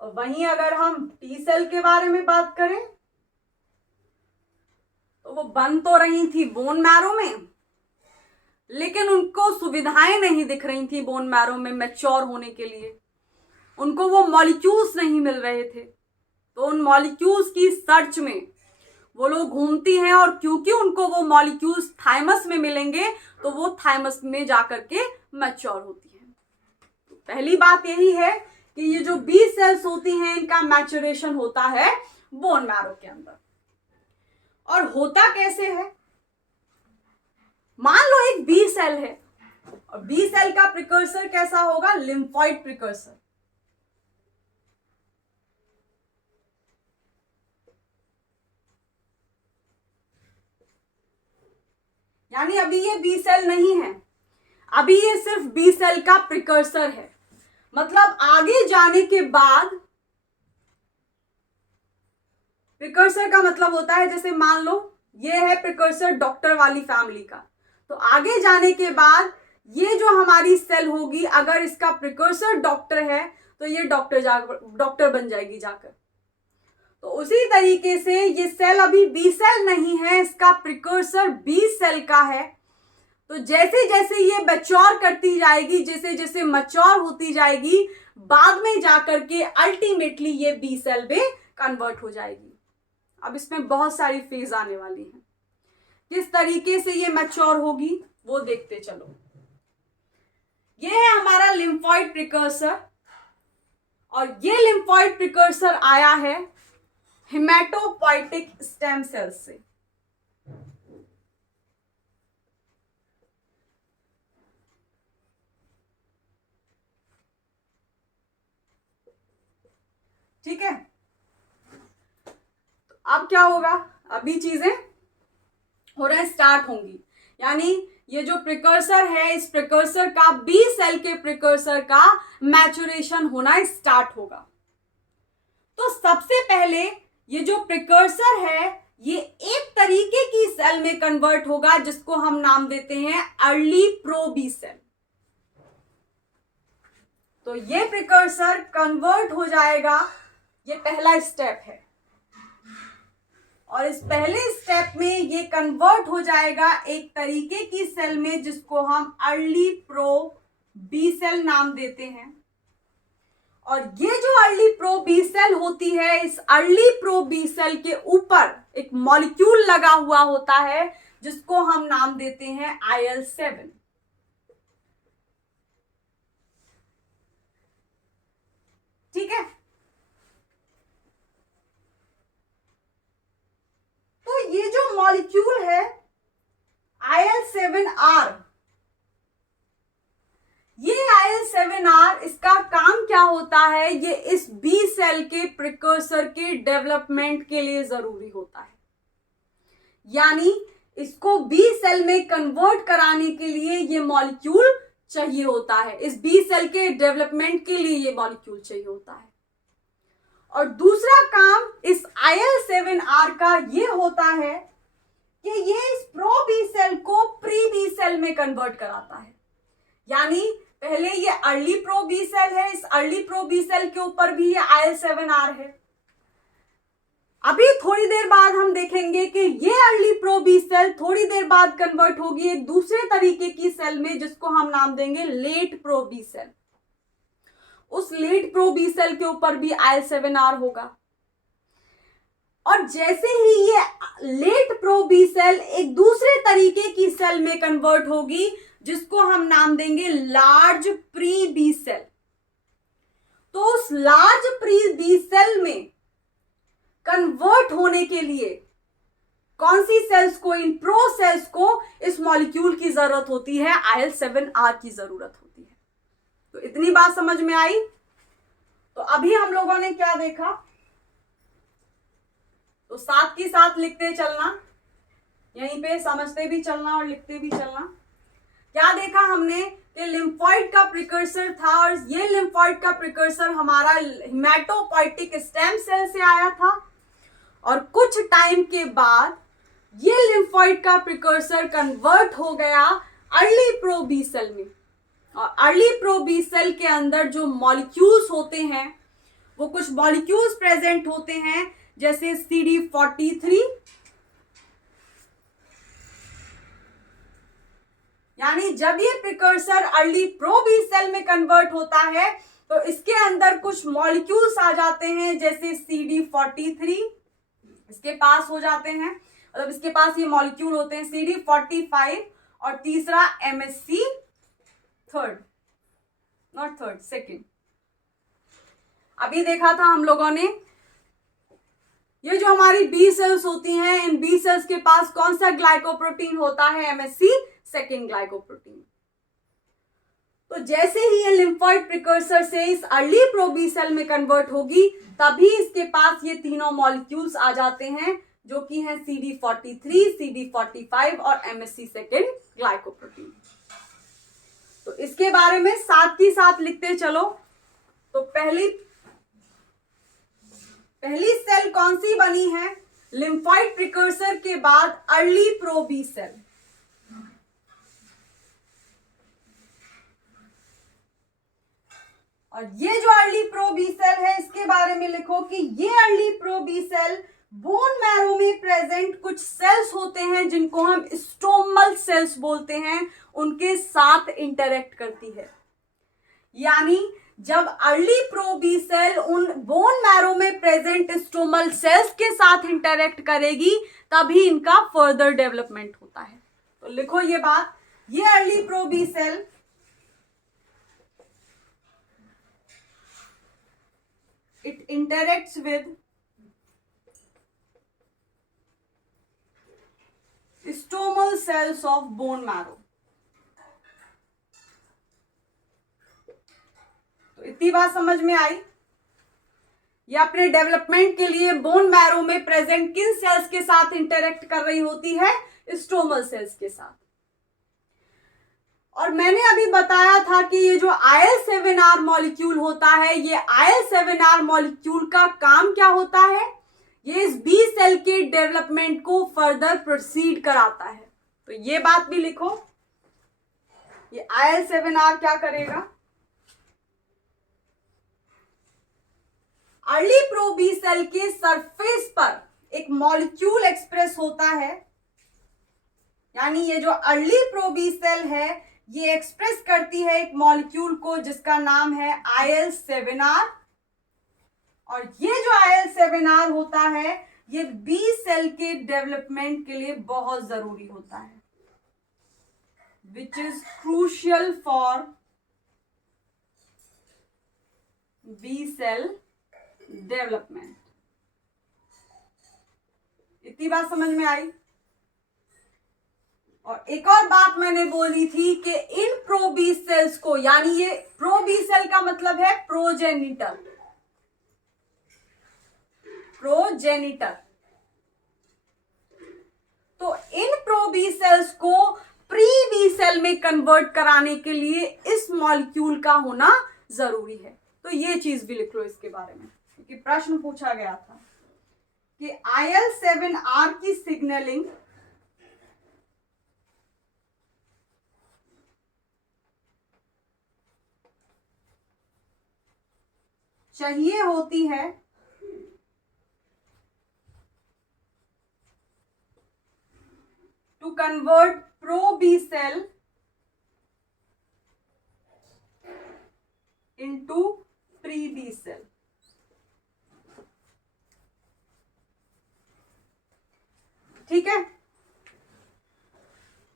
और वहीं अगर हम टी सेल के बारे में बात करें तो वो बन तो रही थी बोन मैरो में, लेकिन उनको सुविधाएं नहीं दिख रही थी बोन मैरो में मैच्योर होने के लिए, उनको वो मॉलिक्यूल्स नहीं मिल रहे थे। तो उन मॉलिक्यूल्स की सर्च में वो लोग घूमती हैं, और क्योंकि उनको वो मॉलिक्यूल्स थाइमस में मिलेंगे तो वो थाइमस में जाकर के मैच्योर होती है। तो पहली बात यही है कि ये जो बी सेल्स होती हैं इनका मैच्योरेशन होता है बोन मैरो के अंदर। और होता कैसे है, मान लो एक बी सेल है और बी सेल का प्रिकर्सर कैसा होगा, लिम्फॉइड प्रिकर्सर। यानी अभी ये बी सेल नहीं है, अभी ये सिर्फ बी सेल का प्रिकर्सर है। मतलब आगे जाने के बाद, प्रिकर्सर का मतलब होता है जैसे मान लो ये है प्रिकर्सर डॉक्टर वाली फैमिली का, तो आगे जाने के बाद ये जो हमारी सेल होगी अगर इसका प्रिकर्सर डॉक्टर है तो ये डॉक्टर बन जाएगी जाकर। तो उसी तरीके से ये सेल अभी बी सेल नहीं है, इसका प्रिकर्सर बी सेल का है। तो जैसे जैसे ये मैच्योर करती जाएगी, जैसे जैसे मैच्योर होती जाएगी, बाद में जाकर के अल्टीमेटली ये बी सेल में कन्वर्ट हो जाएगी। अब इसमें बहुत सारी फेज आने वाली हैं, किस तरीके से ये मैच्योर होगी वो देखते चलो। ये है हमारा लिम्फॉइड प्रिकर्सर, और ये लिम्फॉइड प्रिकर्सर आया है हेमाटोपोइटिक स्टेम सेल्स से। ठीक है, तो अब क्या होगा, अभी चीजें हो रहा है स्टार्ट होंगी। यानी ये जो प्रिकर्सर है, इस प्रिकर्सर का बी सेल के प्रिकर्सर का मैचुरेशन होना स्टार्ट होगा। तो सबसे पहले ये जो प्रिकर्सर है ये एक तरीके की सेल में कन्वर्ट होगा जिसको हम नाम देते हैं अर्ली प्रो बी सेल। तो ये प्रिकर्सर कन्वर्ट हो जाएगा, ये पहला स्टेप है, और इस पहले स्टेप में ये कन्वर्ट हो जाएगा एक तरीके की सेल में जिसको हम अर्ली प्रो बी सेल नाम देते हैं। और ये जो अर्ली प्रो बी सेल होती है, इस अर्ली प्रो बी सेल के ऊपर एक मॉलिक्यूल लगा हुआ होता है जिसको हम नाम देते हैं IL-7। ठीक है, तो ये जो मॉलिक्यूल है IL-7R, ये IL-7R इसका काम क्या होता है, ये इस बी सेल के प्रिकर्सर के डेवलपमेंट के लिए जरूरी होता है। यानी इसको बी सेल में कन्वर्ट कराने के लिए ये मॉलिक्यूल चाहिए होता है, इस बी सेल के डेवलपमेंट के लिए ये मॉलिक्यूल चाहिए होता है। और दूसरा काम इस IL-7R का ये होता है कि ये इस प्रो बी सेल को प्री बी सेल में कन्वर्ट कराता है। यानी पहले ये अर्ली प्रो बी सेल है, इस अर्ली प्रो बी सेल के ऊपर भी ये IL-7R है। अभी थोड़ी देर बाद हम देखेंगे कि ये अर्ली प्रो बी सेल थोड़ी देर बाद कन्वर्ट होगी एक दूसरे तरीके की सेल में जिसको हम नाम देंगे लेट प्रो बी सेल। उस लेट प्रो बी सेल के ऊपर भी IL-7R होगा। और जैसे ही ये लेट प्रो बी सेल एक दूसरे तरीके की सेल में कन्वर्ट होगी जिसको हम नाम देंगे लार्ज प्री बी सेल, तो उस लार्ज प्री बी सेल में कन्वर्ट होने के लिए कौन सी सेल्स को, इन प्रो सेल्स को इस मॉलिक्यूल की जरूरत होती है, IL-7R की जरूरत होती है। तो इतनी बात समझ में आई। तो अभी हम लोगों ने क्या देखा, तो साथ की साथ लिखते चलना, यहीं पे समझते भी चलना और लिखते भी चलना। क्या देखा हमने कि लिम्फोइड का प्रिकर्सर था, और ये लिम्फोइड का प्रिकर्सर हमारा हेमाटोपोइटिक स्टेम सेल से आया था, और कुछ टाइम के बाद ये लिम्फोइड का प्रिकर्सर कन्वर्ट हो गया अर्ली प्रो बी सेल में। और अर्ली प्रो बी सेल के अंदर जो मॉलिक्यूल्स होते हैं वो कुछ मॉलिक्यूल्स प्रेजेंट होते हैं, जैसे CD43, यानी जब ये precursor early pro B cell में कन्वर्ट होता है तो इसके अंदर कुछ मॉलिक्यूल्स आ जाते हैं, जैसे CD43 इसके पास हो जाते हैं, मतलब इसके पास ये मॉलिक्यूल होते हैं CD45, और तीसरा MSC सेकेंड। अभी देखा था हम लोगों ने, ये जो हमारी बी सेल्स होती हैं, इन बी सेल्स के पास कौन सा ग्लाइकोप्रोटीन होता है, MSC सेकेंड ग्लाइकोप्रोटीन। तो जैसे ही ये लिम्फोइड प्रिकर्सर से इस अर्ली प्रो बी सेल में कन्वर्ट होगी, तभी इसके पास ये तीनों मॉलिक्यूल्स आ जाते हैं जो कि हैं CD43, CD45 और MSC सेकेंड ग्लाइकोप्रोटीन। तो इसके बारे में साथ ही साथ लिखते चलो। तो पहली सेल कौन सी बनी है, लिम्फोइड प्रिकर्सर के बाद अर्ली प्रो बी सेल। और ये जो अर्ली प्रो बी सेल है, इसके बारे में लिखो कि ये early pro B cell bone marrow में प्रेजेंट कुछ सेल्स होते हैं जिनको हम स्टोमल सेल्स बोलते हैं, उनके साथ इंटरेक्ट करती है। यानी जब अर्ली प्रो बी सेल उन बोन मैरो में प्रेजेंट स्टोमल सेल्स के साथ इंटरेक्ट करेगी, तभी इनका फर्दर डेवलपमेंट होता है। तो लिखो ये बात, ये early pro B cell it interacts with stromal cells of bone marrow। तो इतनी बात समझ में आई। ये अपने डेवलपमेंट के लिए बोन मैरो में प्रेजेंट किन सेल्स के साथ इंटरेक्ट कर रही होती है, स्ट्रोमल सेल्स के साथ। और मैंने अभी बताया था कि ये जो IL7R मॉलिक्यूल होता है, ये IL7R मॉलिक्यूल का काम क्या होता है, ये इस बी सेल के डेवलपमेंट को फर्दर प्रोसीड कराता है। तो ये बात भी लिखो, ये IL7R क्या करेगा, अर्ली प्रो बी सेल के सरफेस पर एक मॉलिक्यूल एक्सप्रेस होता है, यानी ये जो अर्ली प्रो बी सेल है ये एक्सप्रेस करती है एक मॉलिक्यूल को जिसका नाम है IL7R। और ये जो IL7R होता है ये बी सेल के डेवलपमेंट के लिए बहुत जरूरी होता है, which is crucial for B cell development. इतनी बात समझ में आई। और एक और बात मैंने बोली थी कि इन प्रो बी सेल्स को, यानी ये प्रो बी सेल का मतलब है प्रोजेनिटर, प्रोजेनिटर, तो इन प्रो बी सेल्स को प्री बी सेल में कन्वर्ट कराने के लिए इस मॉलिक्यूल का होना जरूरी है। तो ये चीज भी लिख लो इसके बारे में, क्योंकि प्रश्न पूछा गया था कि IL7R की सिग्नलिंग चाहिए होती है to convert pro B cell into pre B cell. ठीक है,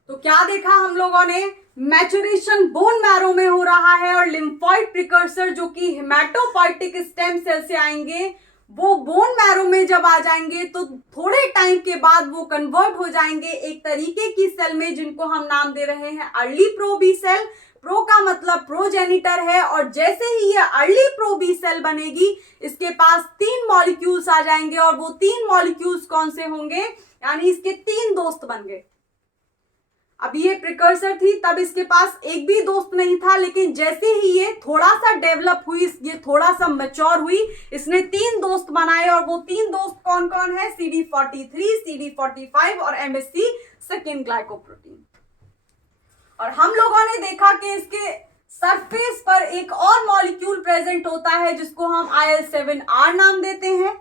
तो क्या देखा हम लोगों ने, मैचुरेशन बोन मैरो में हो रहा है और लिम्फॉइड प्रिकर्सर जो कि हेमाटोपोइटिक स्टेम सेल से आएंगे वो बोन मैरो में जब आ जाएंगे तो थोड़े टाइम के बाद वो कन्वर्ट हो जाएंगे एक तरीके की सेल में जिनको हम नाम दे रहे हैं early pro B cell. Pro का मतलब प्रोजेनिटर है, और जैसे ही ये अर्ली प्रो बी सेल बनेगी इसके पास 3 मॉलिक्यूल्स आ जाएंगे, और वो 3 मॉलिक्यूल्स कौन से होंगे, यानी इसके 3 दोस्त बन गए। अभी ये प्रिकर्सर थी तब इसके पास एक भी दोस्त नहीं था, लेकिन जैसे ही ये थोड़ा सा डेवलप हुई, ये थोड़ा सा मैच्योर हुई, इसने 3 दोस्त बनाए, और वो 3 दोस्त कौन कौन है, CD43, CD45 और MSC सेकेंड ग्लाइकोप्रोटीन। और हम लोगों ने देखा कि इसके सरफेस पर एक और मॉलिक्यूल प्रेजेंट होता है जिसको हम IL7R नाम देते हैं।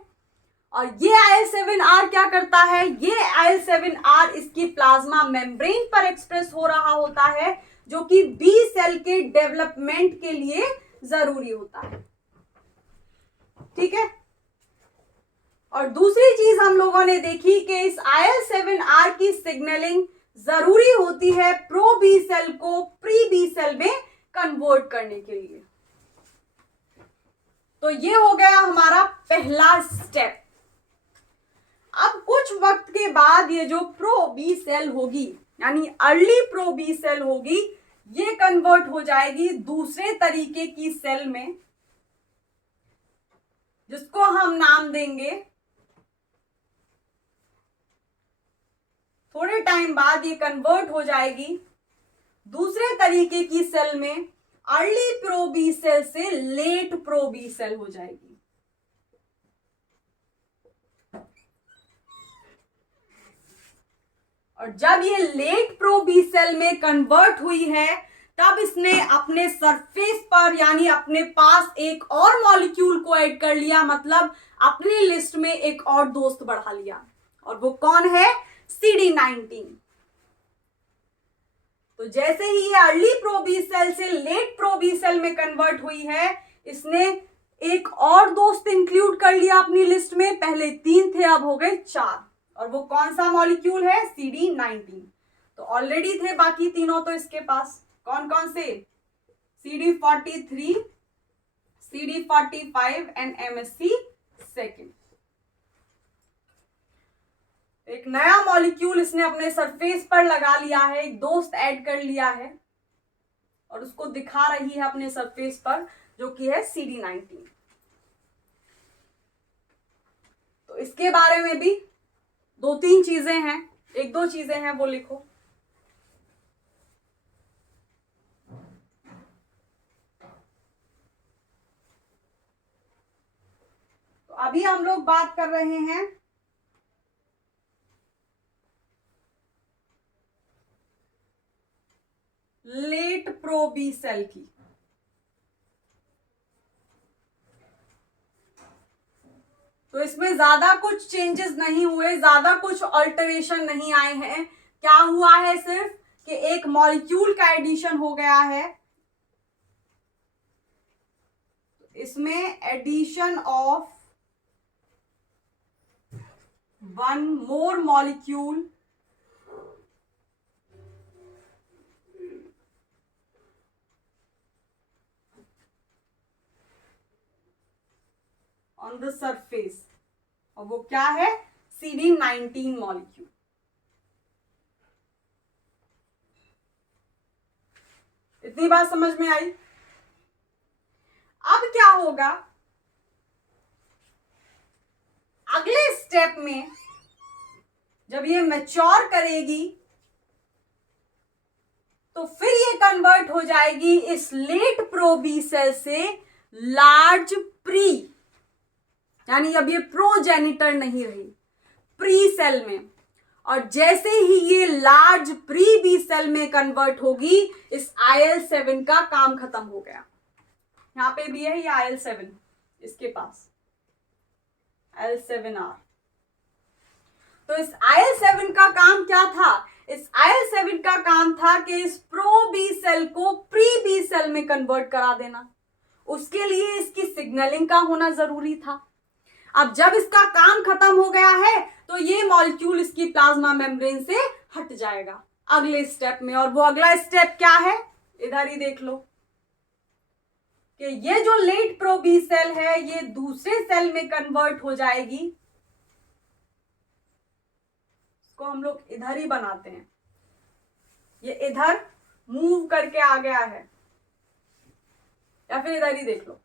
और ये IL7R क्या करता है, ये IL7R इसकी प्लाज्मा मेम्ब्रेन पर एक्सप्रेस हो रहा होता है, जो कि बी सेल के डेवलपमेंट के लिए जरूरी होता है। ठीक है, और दूसरी चीज हम लोगों ने देखी कि इस IL7R की सिग्नलिंग जरूरी होती है प्रो बी सेल को प्री बी सेल में कन्वर्ट करने के लिए। तो ये हो गया हमारा पहला स्टेप। अब कुछ वक्त के बाद ये जो प्रो बी सेल होगी, यानी अर्ली प्रो बी सेल होगी, ये कन्वर्ट हो जाएगी दूसरे तरीके की सेल में जिसको हम नाम देंगे, थोड़े टाइम बाद ये कन्वर्ट हो जाएगी दूसरे तरीके की सेल में, अर्ली प्रो बी सेल से लेट प्रो बी सेल हो जाएगी। और जब ये लेट प्रो बी सेल में कन्वर्ट हुई है तब इसने अपने सरफेस पर, यानी अपने पास एक और मॉलिक्यूल को ऐड कर लिया, मतलब अपनी लिस्ट में एक और दोस्त बढ़ा लिया, और वो कौन है, CD19। तो जैसे ही ये अर्ली प्रो बी सेल से लेट प्रो बी सेल में कन्वर्ट हुई है, इसने एक और दोस्त इंक्लूड कर लिया अपनी लिस्ट में, पहले 3 थे अब हो गए 4, और वो कौन सा मॉलिक्यूल है, CD19। तो ऑलरेडी थे बाकी तीनों, तो इसके पास कौन कौन से, CD43, CD45 and MSC second. एक नया मॉलिक्यूल इसने अपने सरफेस पर लगा लिया है, एक दोस्त ऐड कर लिया है, और उसको दिखा रही है अपने सरफेस पर, जो कि है CD19। तो इसके बारे में भी 2-3 चीजें हैं, 1-2 चीजें हैं वो लिखो। अभी हम लोग बात कर रहे हैं लेट प्रो बी सेल की। तो इसमें ज्यादा कुछ चेंजेस नहीं हुए, ज्यादा कुछ अल्टरेशन नहीं आए हैं। क्या हुआ है सिर्फ कि एक मॉलिक्यूल का एडिशन हो गया है। इसमें addition of one more molecule on the surface, और वो क्या है, CD19 मॉलिक्यूल। इतनी बात समझ में आई। अब क्या होगा, अगले स्टेप में जब ये मैच्योर करेगी तो फिर ये कन्वर्ट हो जाएगी इस लेट प्रो बी सेल से लार्ज प्री, यानी अब ये प्रोजेनिटर नहीं रही, प्री सेल में। और जैसे ही ये लार्ज प्री बी सेल में कन्वर्ट होगी, इस IL-7 का काम खत्म हो गया। यहां पे भी है ये IL-7, इसके पास IL-7R। तो इस IL-7 का काम क्या था, इस IL-7 का काम था कि इस प्रो बी सेल को प्री बी सेल में कन्वर्ट करा देना। उसके लिए इसकी सिग्नलिंग का होना जरूरी था। अब जब इसका काम खत्म हो गया है तो ये मॉलिक्यूल इसकी प्लाज्मा मेम्ब्रेन से हट जाएगा अगले स्टेप में। और वो अगला स्टेप क्या है, इधर ही देख लो कि ये जो लेट प्रो बी सेल है ये दूसरे सेल में कन्वर्ट हो जाएगी। इसको हम लोग इधर ही बनाते हैं, ये इधर मूव करके आ गया है, या फिर इधर ही देख लो।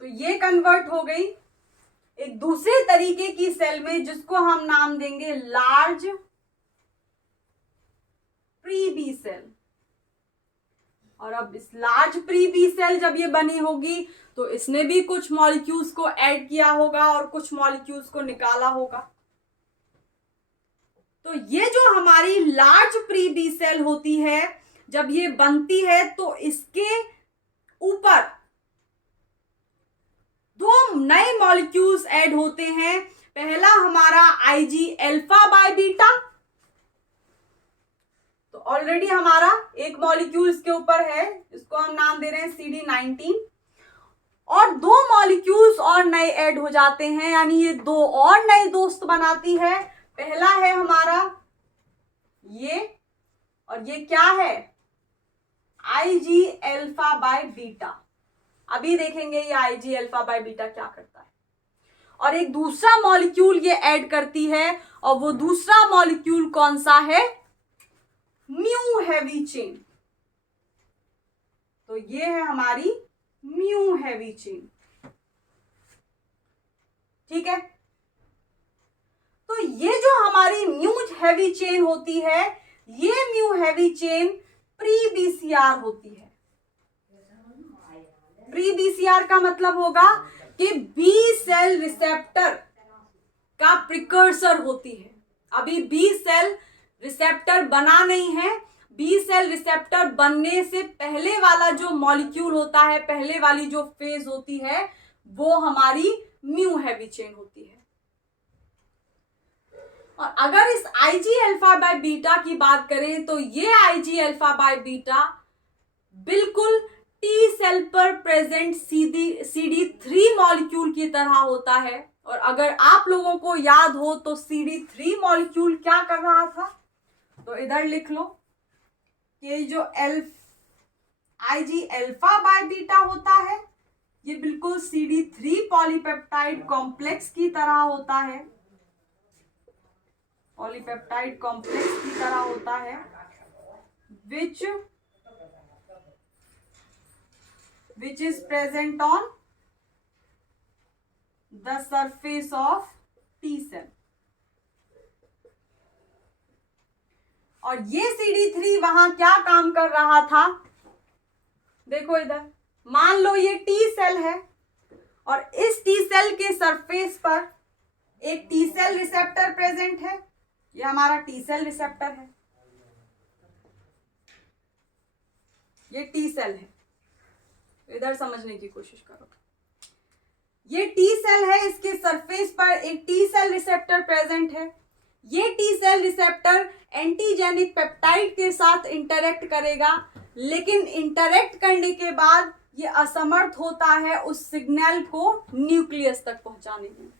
तो ये कन्वर्ट हो गई एक दूसरे तरीके की सेल में, जिसको हम नाम देंगे लार्ज प्री बी सेल। और अब इस लार्ज प्री बी सेल जब ये बनी होगी तो इसने भी कुछ मॉलिक्यूल्स को ऐड किया होगा और कुछ मॉलिक्यूल्स को निकाला होगा। तो ये जो हमारी लार्ज प्री बी सेल होती है, जब ये बनती है तो इसके ऊपर दो नए मॉलिक्यूल्स ऐड होते हैं। पहला हमारा IG अल्फा बाय बीटा, तो ऑलरेडी हमारा एक मॉलिक्यूल इसके ऊपर है, इसको हम नाम दे रहे हैं CD19। और दो मॉलिक्यूल्स और नए ऐड हो जाते हैं, यानी ये दो और नए दोस्त बनाती है। पहला है हमारा ये, और ये क्या है, IG अल्फा बाय बीटा। अभी देखेंगे ये IG अल्फा बाय बीटा क्या करता है। और एक दूसरा मॉलिक्यूल ये ऐड करती है, और वो दूसरा मॉलिक्यूल कौन सा है, म्यू हैवी चेन। तो ये है हमारी म्यू हैवी चेन, ठीक है। तो ये जो हमारी म्यू हैवी चेन होती है, ये mu heavy chain pre BCR होती है। प्री BCR का मतलब होगा कि बी सेल रिसेप्टर का प्रिकर्सर होती है। अभी बी सेल रिसेप्टर बना नहीं है। बी सेल रिसेप्टर बनने से पहले वाला जो मॉलिक्यूल होता है, पहले वाली जो फेज होती है, वो हमारी म्यू हैवी चेन होती है। और अगर इस IG अल्फा बाय बीटा की बात करें तो ये IG अल्फा बाय बीटा बिल्कुल टी सेल पर प्रेजेंट CD3 मॉलिक्यूल की तरह होता है। और अगर आप लोगों को याद हो तो CD3 मॉलिक्यूल क्या कर रहा था, तो इधर लिख लो कि जो IG अल्फा बाय बीटा होता है ये बिल्कुल CD3 पॉलीपेप्टाइड कॉम्प्लेक्स की तरह होता है, पॉलीपेप्टाइड कॉम्प्लेक्स की तरह होता है, which is present on the surface of T cell. और ये CD3 वहां क्या काम कर रहा था, देखो इधर, मान लो ये टी सेल है और इस टी सेल के सरफेस पर एक टी सेल रिसेप्टर प्रेजेंट है। ये हमारा टी सेल रिसेप्टर है, ये टी सेल है, इधर समझने की कोशिश करो। ये टी सेल है, इसके सरफेस पर एक टी सेल रिसेप्टर प्रेजेंट है। ये T cell receptor antigenic peptide के साथ इंटरेक्ट करेगा, लेकिन इंटरेक्ट करने के बाद ये असमर्थ होता है उस सिग्नल को न्यूक्लियस तक पहुंचाने में।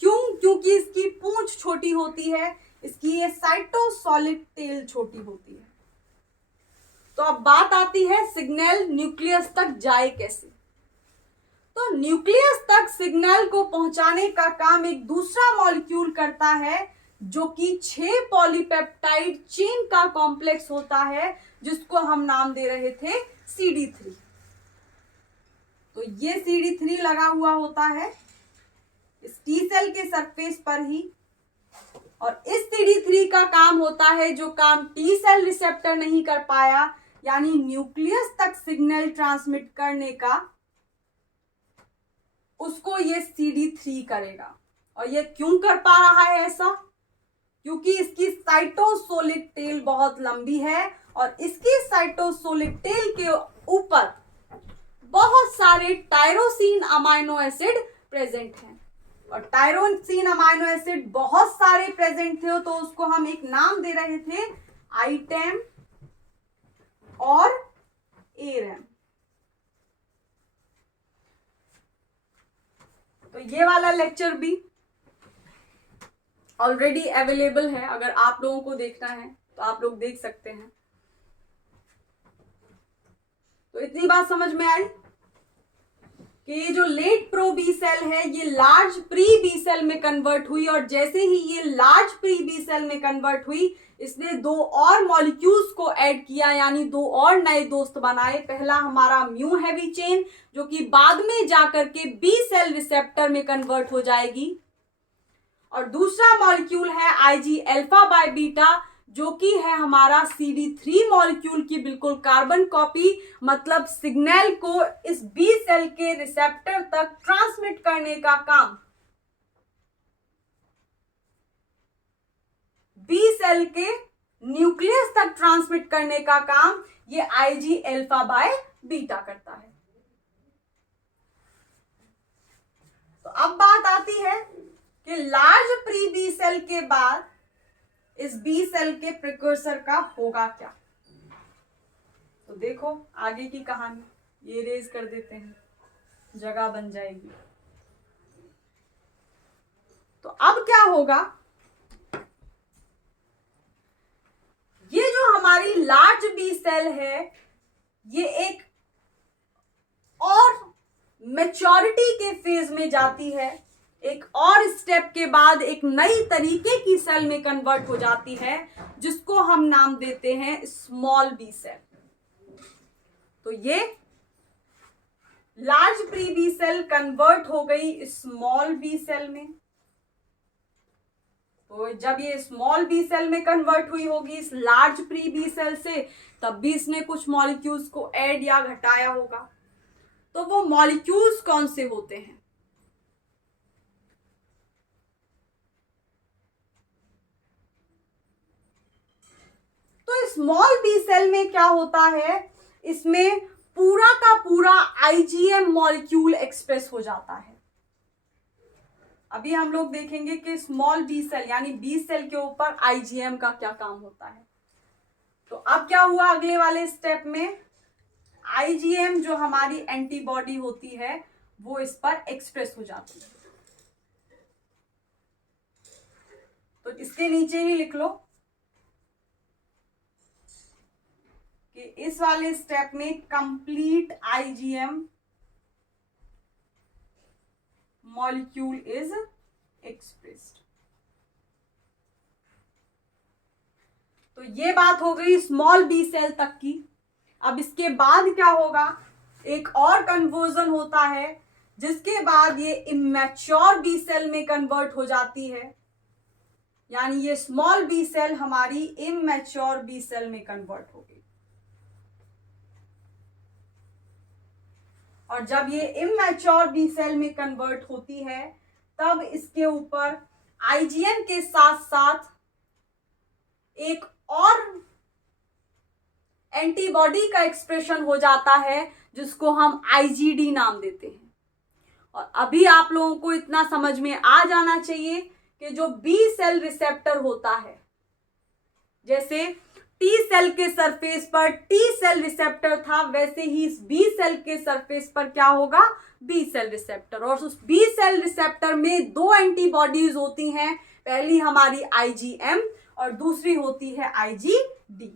क्यों? क्योंकि इसकी पूंछ छोटी होती है, इसकी ये साइटोसोलिक टेल छोटी होती है। तो अब बात आती है सिग्नल न्यूक्लियस तक जाए कैसे। तो न्यूक्लियस तक सिग्नल को पहुंचाने का काम एक दूसरा मॉलिक्यूल करता है, जो कि 6 पॉलीपेप्टाइड चेन का कॉम्प्लेक्स होता है, जिसको हम नाम दे रहे थे CD3। तो ये CD3 लगा हुआ होता है इस टी सेल के सरफेस पर ही, और इस CD3 का काम होता है जो काम टी सेल रिसेप्टर नहीं कर पाया, यानी न्यूक्लियस तक सिग्नल ट्रांसमिट करने का, उसको ये CD3 करेगा। और ये क्यों कर पा रहा है ऐसा? क्योंकि इसकी साइटोसोलिक टेल बहुत लंबी है और इसकी साइटोसोलिक टेल के ऊपर बहुत सारे टायरोसिन अमाइनो एसिड प्रेजेंट हैं। और टायरोसिन अमाइनो एसिड बहुत सारे प्रेजेंट थे, तो उसको हम एक नाम दे रहे थे आइटेम और एरम। तो ये वाला लेक्चर भी ऑलरेडी अवेलेबल है, अगर आप लोगों को देखना है तो आप लोग देख सकते हैं। तो इतनी बात समझ में आई कि ये जो लेट प्रो बी सेल है ये लार्ज प्री बी सेल में कन्वर्ट हुई, और जैसे ही ये लार्ज प्री बी सेल में कन्वर्ट हुई, इसने 2 और मॉलिक्यूल्स को ऐड किया, यानी 2 और नए दोस्त बनाए। पहला हमारा म्यू हैवी चेन, जो कि बाद में जाकर के बी सेल रिसेप्टर में कन्वर्ट हो जाएगी, और दूसरा मॉलिक्यूल है IG अल्फा बाय बीटा, जो कि है हमारा CD3 मॉलिक्यूल की बिल्कुल कार्बन कॉपी। मतलब सिग्नल को इस बी सेल के रिसेप्टर तक ट्रांसमिट करने का काम बी सेल के न्यूक्लियस तक ट्रांसमिट करने का काम ये IG अल्फा बाय बीटा करता है। तो अब बात आती है कि लार्ज प्री बी सेल के बाद इस बी सेल के प्रिकर्सर का होगा क्या। तो देखो आगे की कहानी, ये रेज कर देते हैं, जगह बन जाएगी। तो अब क्या होगा, ये जो हमारी लार्ज बी सेल है ये एक और मैच्योरिटी के फेज में जाती है, एक और स्टेप के बाद एक नई तरीके की सेल में कन्वर्ट हो जाती है, जिसको हम नाम देते हैं स्मॉल बी सेल। तो ये large pre B cell convert हो गई स्मॉल बी सेल में। तो जब ये स्मॉल बी सेल में कन्वर्ट हुई होगी इस लार्ज प्री बी सेल से, तब भी इसने कुछ मॉलिक्यूल्स को ऐड या घटाया होगा। तो वो मॉलिक्यूल्स कौन से होते हैं? तो स्मॉल बी सेल में क्या होता है, इसमें पूरा का पूरा IgM मॉलिक्यूल एक्सप्रेस हो जाता है। अभी हम लोग देखेंगे कि स्मॉल बी सेल यानी बी सेल के ऊपर IgM का क्या काम होता है। तो अब क्या हुआ अगले वाले स्टेप में, IgM जो हमारी एंटीबॉडी होती है वो इस पर एक्सप्रेस हो जाती है। तो इसके नीचे ही लिख लो कि इस वाले स्टेप में complete IgM molecule is expressed. तो ये बात हो गई स्मॉल बी सेल तक की। अब इसके बाद क्या होगा, एक और कन्वर्जन होता है जिसके बाद ये इमैच्योर बी सेल में कन्वर्ट हो जाती है, यानी ये स्मॉल बी सेल हमारी इमैच्योर बी सेल में कन्वर्ट हो गई। और जब ये इमैच्योर बी सेल में कन्वर्ट होती है तब इसके ऊपर आईजीएम के साथ साथ एक और एंटीबॉडी का एक्सप्रेशन हो जाता है जिसको हम आईजीडी नाम देते हैं। और अभी आप लोगों को इतना समझ में आ जाना चाहिए कि जो बी सेल रिसेप्टर होता है, जैसे टी सेल के सरफेस पर टी सेल रिसेप्टर था, वैसे ही इस बी सेल के सरफेस पर क्या होगा, बी सेल रिसेप्टर। और उस बी सेल रिसेप्टर में दो एंटीबॉडीज होती हैं, पहली हमारी आईजीएम और दूसरी होती है आईजीडी।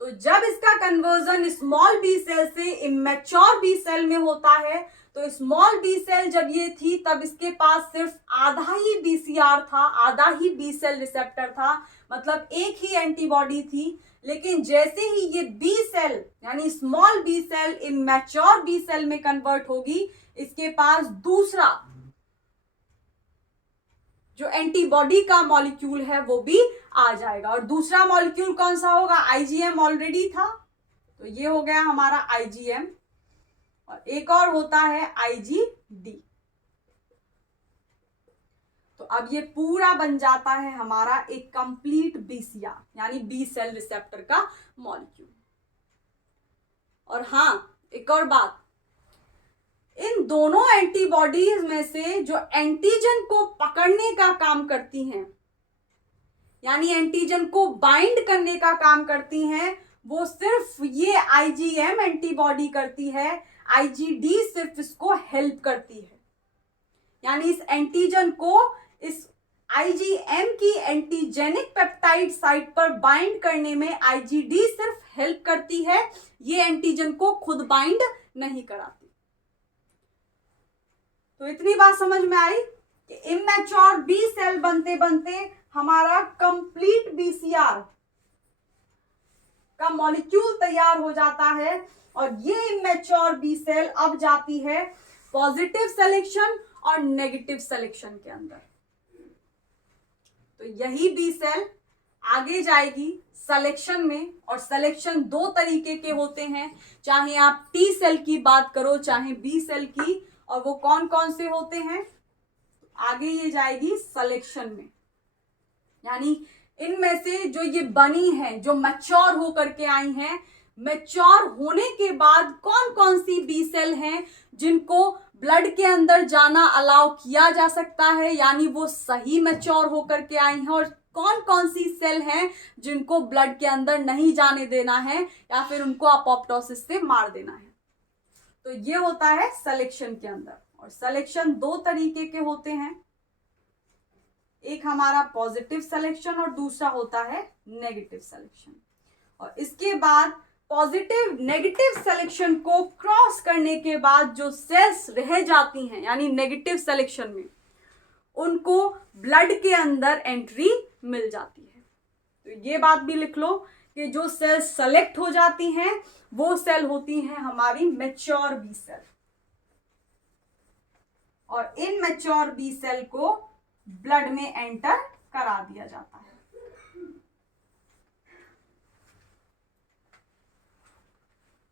तो जब इसका कन्वर्जन स्मॉल बी सेल से इमैच्योर बी सेल में होता है, तो स्मॉल बी सेल जब ये थी तब इसके पास सिर्फ आधा ही बीसीआर था, आधा ही बी सेल रिसेप्टर था, मतलब एक ही एंटीबॉडी थी। लेकिन जैसे ही ये बी सेल यानी small B cell immature B cell में कन्वर्ट होगी, इसके पास दूसरा जो एंटीबॉडी का मॉलिक्यूल है वो भी आ जाएगा। और दूसरा मॉलिक्यूल कौन सा होगा, आईजीएम ऑलरेडी था, तो ये हो गया हमारा आईजीएम, और एक और होता है आईजीडी। तो अब ये पूरा बन जाता है हमारा एक कंप्लीट बीसीआर यानी बी सेल रिसेप्टर का मॉलिक्यूल। और हाँ, एक और बात, इन दोनों एंटीबॉडीज में से जो एंटीजन को पकड़ने का काम करती हैं, यानी एंटीजन को बाइंड करने का काम करती हैं, वो सिर्फ ये आईजीएम एंटीबॉडी करती है, आईजीडी सिर्फ इसको हेल्प करती है। यानी इस एंटीजन को इस आईजीएम की एंटीजेनिक पेप्टाइड साइट पर बाइंड करने में आईजीडी सिर्फ हेल्प करती है, ये एंटीजन को खुद बाइंड नहीं कराती। तो इतनी बात समझ में आई कि इमैच्योर बी सेल बनते बनते हमारा कंप्लीट बीसीआर का मॉलिक्यूल तैयार हो जाता है, और ये इमैच्योर बी सेल अब जाती है पॉजिटिव सिलेक्शन और नेगेटिव सिलेक्शन के अंदर। तो यही बी सेल आगे जाएगी सिलेक्शन में, और सिलेक्शन दो तरीके के होते हैं, चाहे आप टी सेल की बात करो चाहे बी सेल की, और वो कौन कौन से होते हैं, आगे ये जाएगी सिलेक्शन में। यानी इनमें से जो ये बनी है, जो मैच्योर होकर के आई हैं, मैच्योर होने के बाद कौन कौन सी बी सेल हैं जिनको ब्लड के अंदर जाना अलाउ किया जा सकता है, यानी वो सही मैच्योर होकर के आई हैं, और कौन कौन सी सेल हैं जिनको ब्लड के अंदर नहीं जाने देना है या फिर उनको अपोप्टोसिस से मार देना है। तो ये होता है सिलेक्शन के अंदर। और सिलेक्शन दो तरीके के होते हैं, एक हमारा पॉजिटिव सिलेक्शन और दूसरा होता है नेगेटिव सिलेक्शन। और इसके बाद पॉजिटिव नेगेटिव सिलेक्शन को क्रॉस करने के बाद जो सेल्स रह जाती हैं यानी नेगेटिव सिलेक्शन में, उनको ब्लड के अंदर एंट्री मिल जाती है। तो ये बात भी लिख लो कि जो सेल्स सेलेक्ट हो जाती हैं वो सेल होती हैं हमारी मैच्योर बी सेल, और इन मैच्योर बी सेल को ब्लड में एंटर करा दिया जाता है।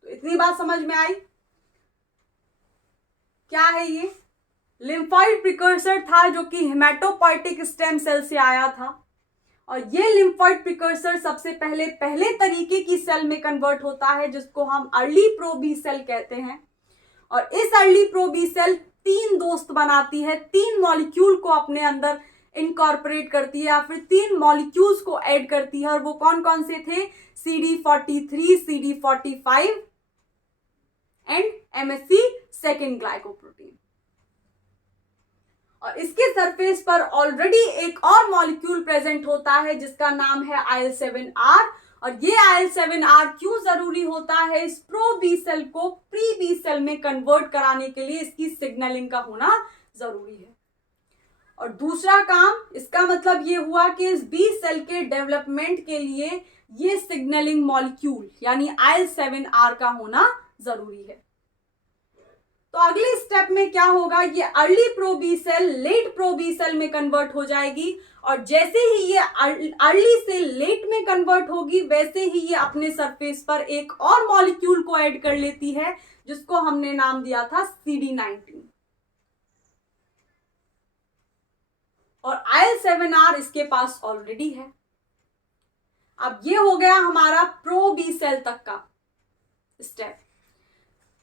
तो इतनी बात समझ में आई। क्या है ये, लिम्फोइड प्रिकर्सर था जो कि हेमाटोपोइटिक स्टेम सेल से आया था, और ये लिम्फोइड प्रिकर्सर सबसे पहले तरीके की सेल में कन्वर्ट होता है जिसको हम अर्ली प्रो बी सेल कहते हैं। और इस अर्ली प्रो बी सेल तीन दोस्त बनाती है, तीन मॉलिक्यूल को अपने अंदर इनकॉर्पोरेट करती है या फिर तीन मॉलिक्यूल्स को ऐड करती है। और वो कौन कौन से थे, CD43, CD45 and MSC second glycoprotein. और इसके सरफेस पर ऑलरेडी एक और मॉलिक्यूल प्रेजेंट होता है जिसका नाम है IL-7R। और ये IL-7R क्यों जरूरी होता है, इस प्रो बी सेल को प्री बी सेल में कन्वर्ट कराने के लिए इसकी सिग्नलिंग का होना जरूरी है। और दूसरा काम, इसका मतलब ये हुआ कि इस बी सेल के डेवलपमेंट के लिए ये सिग्नलिंग मॉलिक्यूल यानी IL-7R का होना जरूरी है। तो अगले स्टेप में क्या होगा, ये early pro B cell late pro B cell में कन्वर्ट हो जाएगी और जैसे ही ये अर्ली से लेट में कन्वर्ट होगी वैसे ही ये अपने सरफेस पर एक और मॉलिक्यूल को ऐड कर लेती है जिसको हमने नाम दिया था CD19 और IL-7R इसके पास ऑलरेडी है। अब ये हो गया हमारा प्रो बी सेल तक का स्टेप।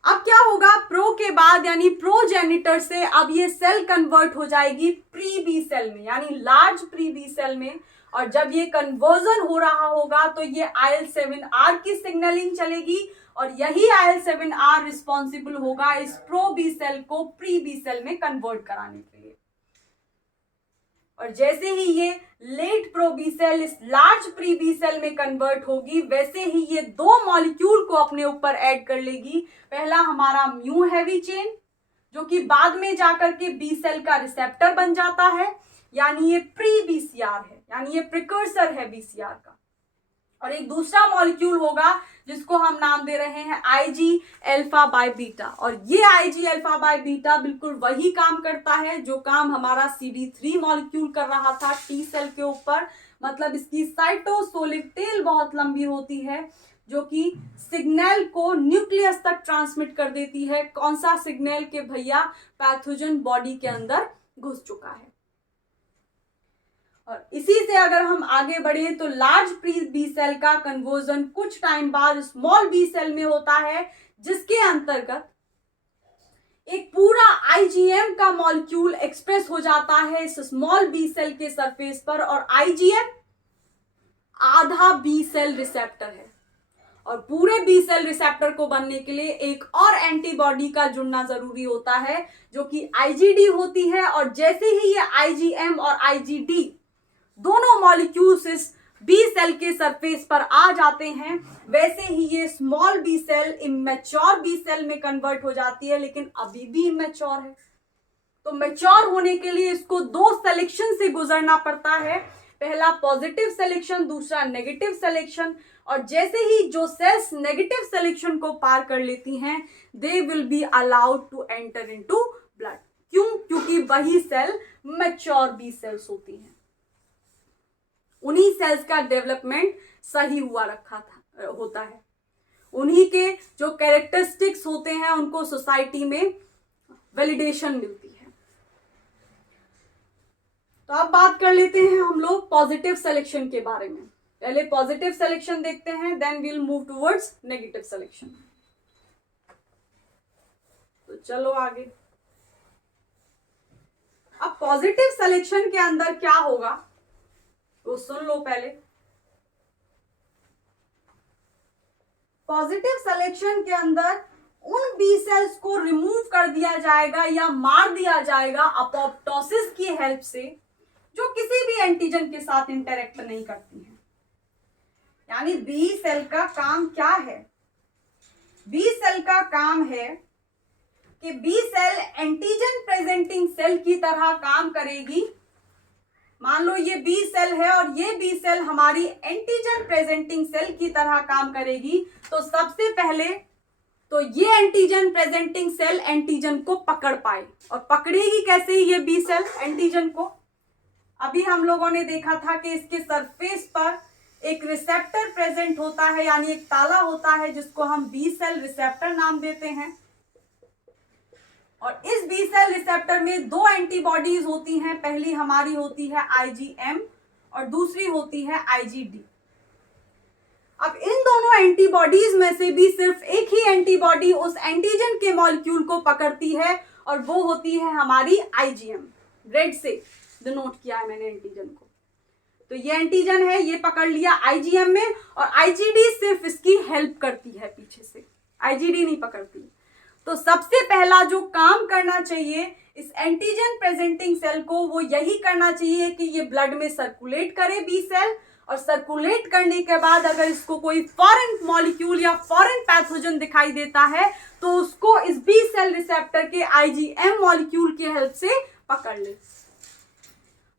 अब क्या होगा, प्रो के बाद यानी प्रोजेनिटर से अब ये सेल कन्वर्ट हो जाएगी प्री बी सेल में यानी लार्ज प्री बी सेल में और जब ये कन्वर्जन हो रहा होगा तो ये IL-7R की सिग्नलिंग चलेगी और यही IL-7R रिस्पॉन्सिबल होगा इस प्रो बी सेल को प्री बी सेल में कन्वर्ट कराने के लिए। और जैसे ही ये लेट प्रो बी सेल इस लार्ज प्री बी सेल में कन्वर्ट होगी वैसे ही ये दो मॉलिक्यूल को अपने ऊपर ऐड कर लेगी। पहला हमारा म्यू हैवी चेन जो कि बाद में जाकर के बी सेल का रिसेप्टर बन जाता है यानी ये प्री बीसीआर है यानी ये प्रिकर्सर है बीसीआर का। और एक दूसरा मॉलिक्यूल होगा जिसको हम नाम दे रहे हैं IG अल्फा बाय बीटा और ये IG अल्फा बाय बीटा बिल्कुल वही काम करता है जो काम हमारा CD3 मॉलिक्यूल कर रहा था टी सेल के ऊपर। मतलब इसकी साइटोसोलिक टेल बहुत लंबी होती है जो कि सिग्नल को न्यूक्लियस तक ट्रांसमिट कर देती है। कौन सा सिग्नल के भैया, पैथोजन बॉडी के अंदर घुस चुका है। और इसी से अगर हम आगे बढ़े तो लार्ज प्री बी सेल का कन्वर्जन कुछ टाइम बाद स्मॉल बी सेल में होता है जिसके अंतर्गत एक पूरा IgM का मॉलिक्यूल एक्सप्रेस हो जाता है इस स्मॉल बी सेल के सरफेस पर और IgM आधा बी सेल रिसेप्टर है और पूरे बी सेल रिसेप्टर को बनने के लिए एक और एंटीबॉडी का जुड़ना जरूरी होता है जो कि IgD होती है। और जैसे ही ये IgM और IgD दोनों मॉलिक्यूल्स इस बी सेल के सरफेस पर आ जाते हैं वैसे ही ये small B cell immature B cell में कन्वर्ट हो जाती है लेकिन अभी भी इमेच्योर है। तो मैच्योर होने के लिए इसको दो सिलेक्शन से गुजरना पड़ता है, पहला पॉजिटिव सिलेक्शन, दूसरा नेगेटिव सिलेक्शन। और जैसे ही जो सेल्स नेगेटिव सिलेक्शन को पार कर लेती हैं they will be allowed to enter into blood. क्यों? क्योंकि वही सेल मैच्योर बी सेल्स होती हैं, उन्हीं सेल्स का डेवलपमेंट सही हुआ होता है, उन्हीं के जो कैरेक्टरिस्टिक्स होते हैं उनको सोसाइटी में वैलिडेशन मिलती है। तो अब बात कर लेते हैं हम लोग पॉजिटिव सिलेक्शन के बारे में। पहले पॉजिटिव सिलेक्शन देखते हैं, then we'll move towards negative selection. तो चलो आगे। अब पॉजिटिव सिलेक्शन के अंदर क्या होगा तो सुन लो पहले। पॉजिटिव सिलेक्शन के अंदर उन बी सेल्स को रिमूव कर दिया जाएगा या मार दिया जाएगा अपोप्टोसिस की हेल्प से जो किसी भी एंटीजन के साथ इंटरेक्ट नहीं करती हैं। यानी बी सेल का काम क्या है? बी सेल का काम है कि B cell antigen presenting cell की तरह काम करेगी। मान लो ये बी सेल है और ये बी सेल हमारी एंटीजन प्रेजेंटिंग सेल की तरह काम करेगी। तो सबसे पहले तो ये एंटीजन प्रेजेंटिंग सेल एंटीजन को पकड़ पाए, और पकड़ेगी कैसे ये बी सेल एंटीजन को? अभी हम लोगों ने देखा था कि इसके सरफेस पर एक रिसेप्टर प्रेजेंट होता है, यानी एक ताला होता है जिसको हम बी सेल रिसेप्टर नाम देते हैं। और इस बी सेल रिसेप्टर में दो एंटीबॉडीज होती हैं, पहली हमारी होती है IgM और दूसरी होती है IgD। अब इन दोनों एंटीबॉडीज में से भी सिर्फ एक ही एंटीबॉडी उस एंटीजन के मॉलिक्यूल को पकड़ती है और वो होती है हमारी IgM। रेड से डिनोट किया है मैंने एंटीजन को। तो ये एंटीजन है, ये पकड़ लिया IgM में, और IgD सिर्फ इसकी हेल्प करती है पीछे से, IgD नहीं पकड़ती। तो सबसे पहला जो काम करना चाहिए इस एंटीजन प्रेजेंटिंग सेल को वो यही करना चाहिए कि ये ब्लड में सर्कुलेट करे बी सेल, और सर्कुलेट करने के बाद अगर इसको कोई फॉरेन मॉलिक्यूल या फॉरेन पैथोजन दिखाई देता है तो उसको इस बी सेल रिसेप्टर के IgM मॉलिक्यूल की हेल्प से पकड़ ले।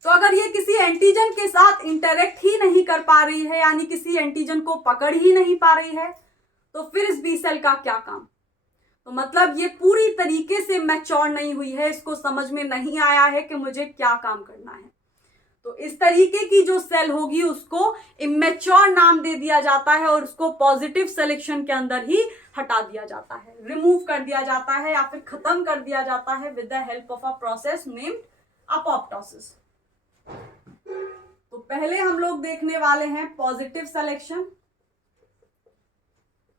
तो अगर ये किसी एंटीजन के साथ इंटरेक्ट ही नहीं कर पा रही है, यानी किसी एंटीजन को पकड़ ही नहीं पा रही है, तो फिर इस बी सेल का क्या काम? तो मतलब ये पूरी तरीके से मैच्योर नहीं हुई है, इसको समझ में नहीं आया है कि मुझे क्या काम करना है। तो इस तरीके की जो सेल होगी उसको इमेच्योर नाम दे दिया जाता है और उसको पॉजिटिव सिलेक्शन के अंदर ही हटा दिया जाता है, रिमूव कर दिया जाता है या फिर खत्म कर दिया जाता है with the help of a process named apoptosis. तो पहले हम लोग देखने वाले हैं पॉजिटिव सिलेक्शन,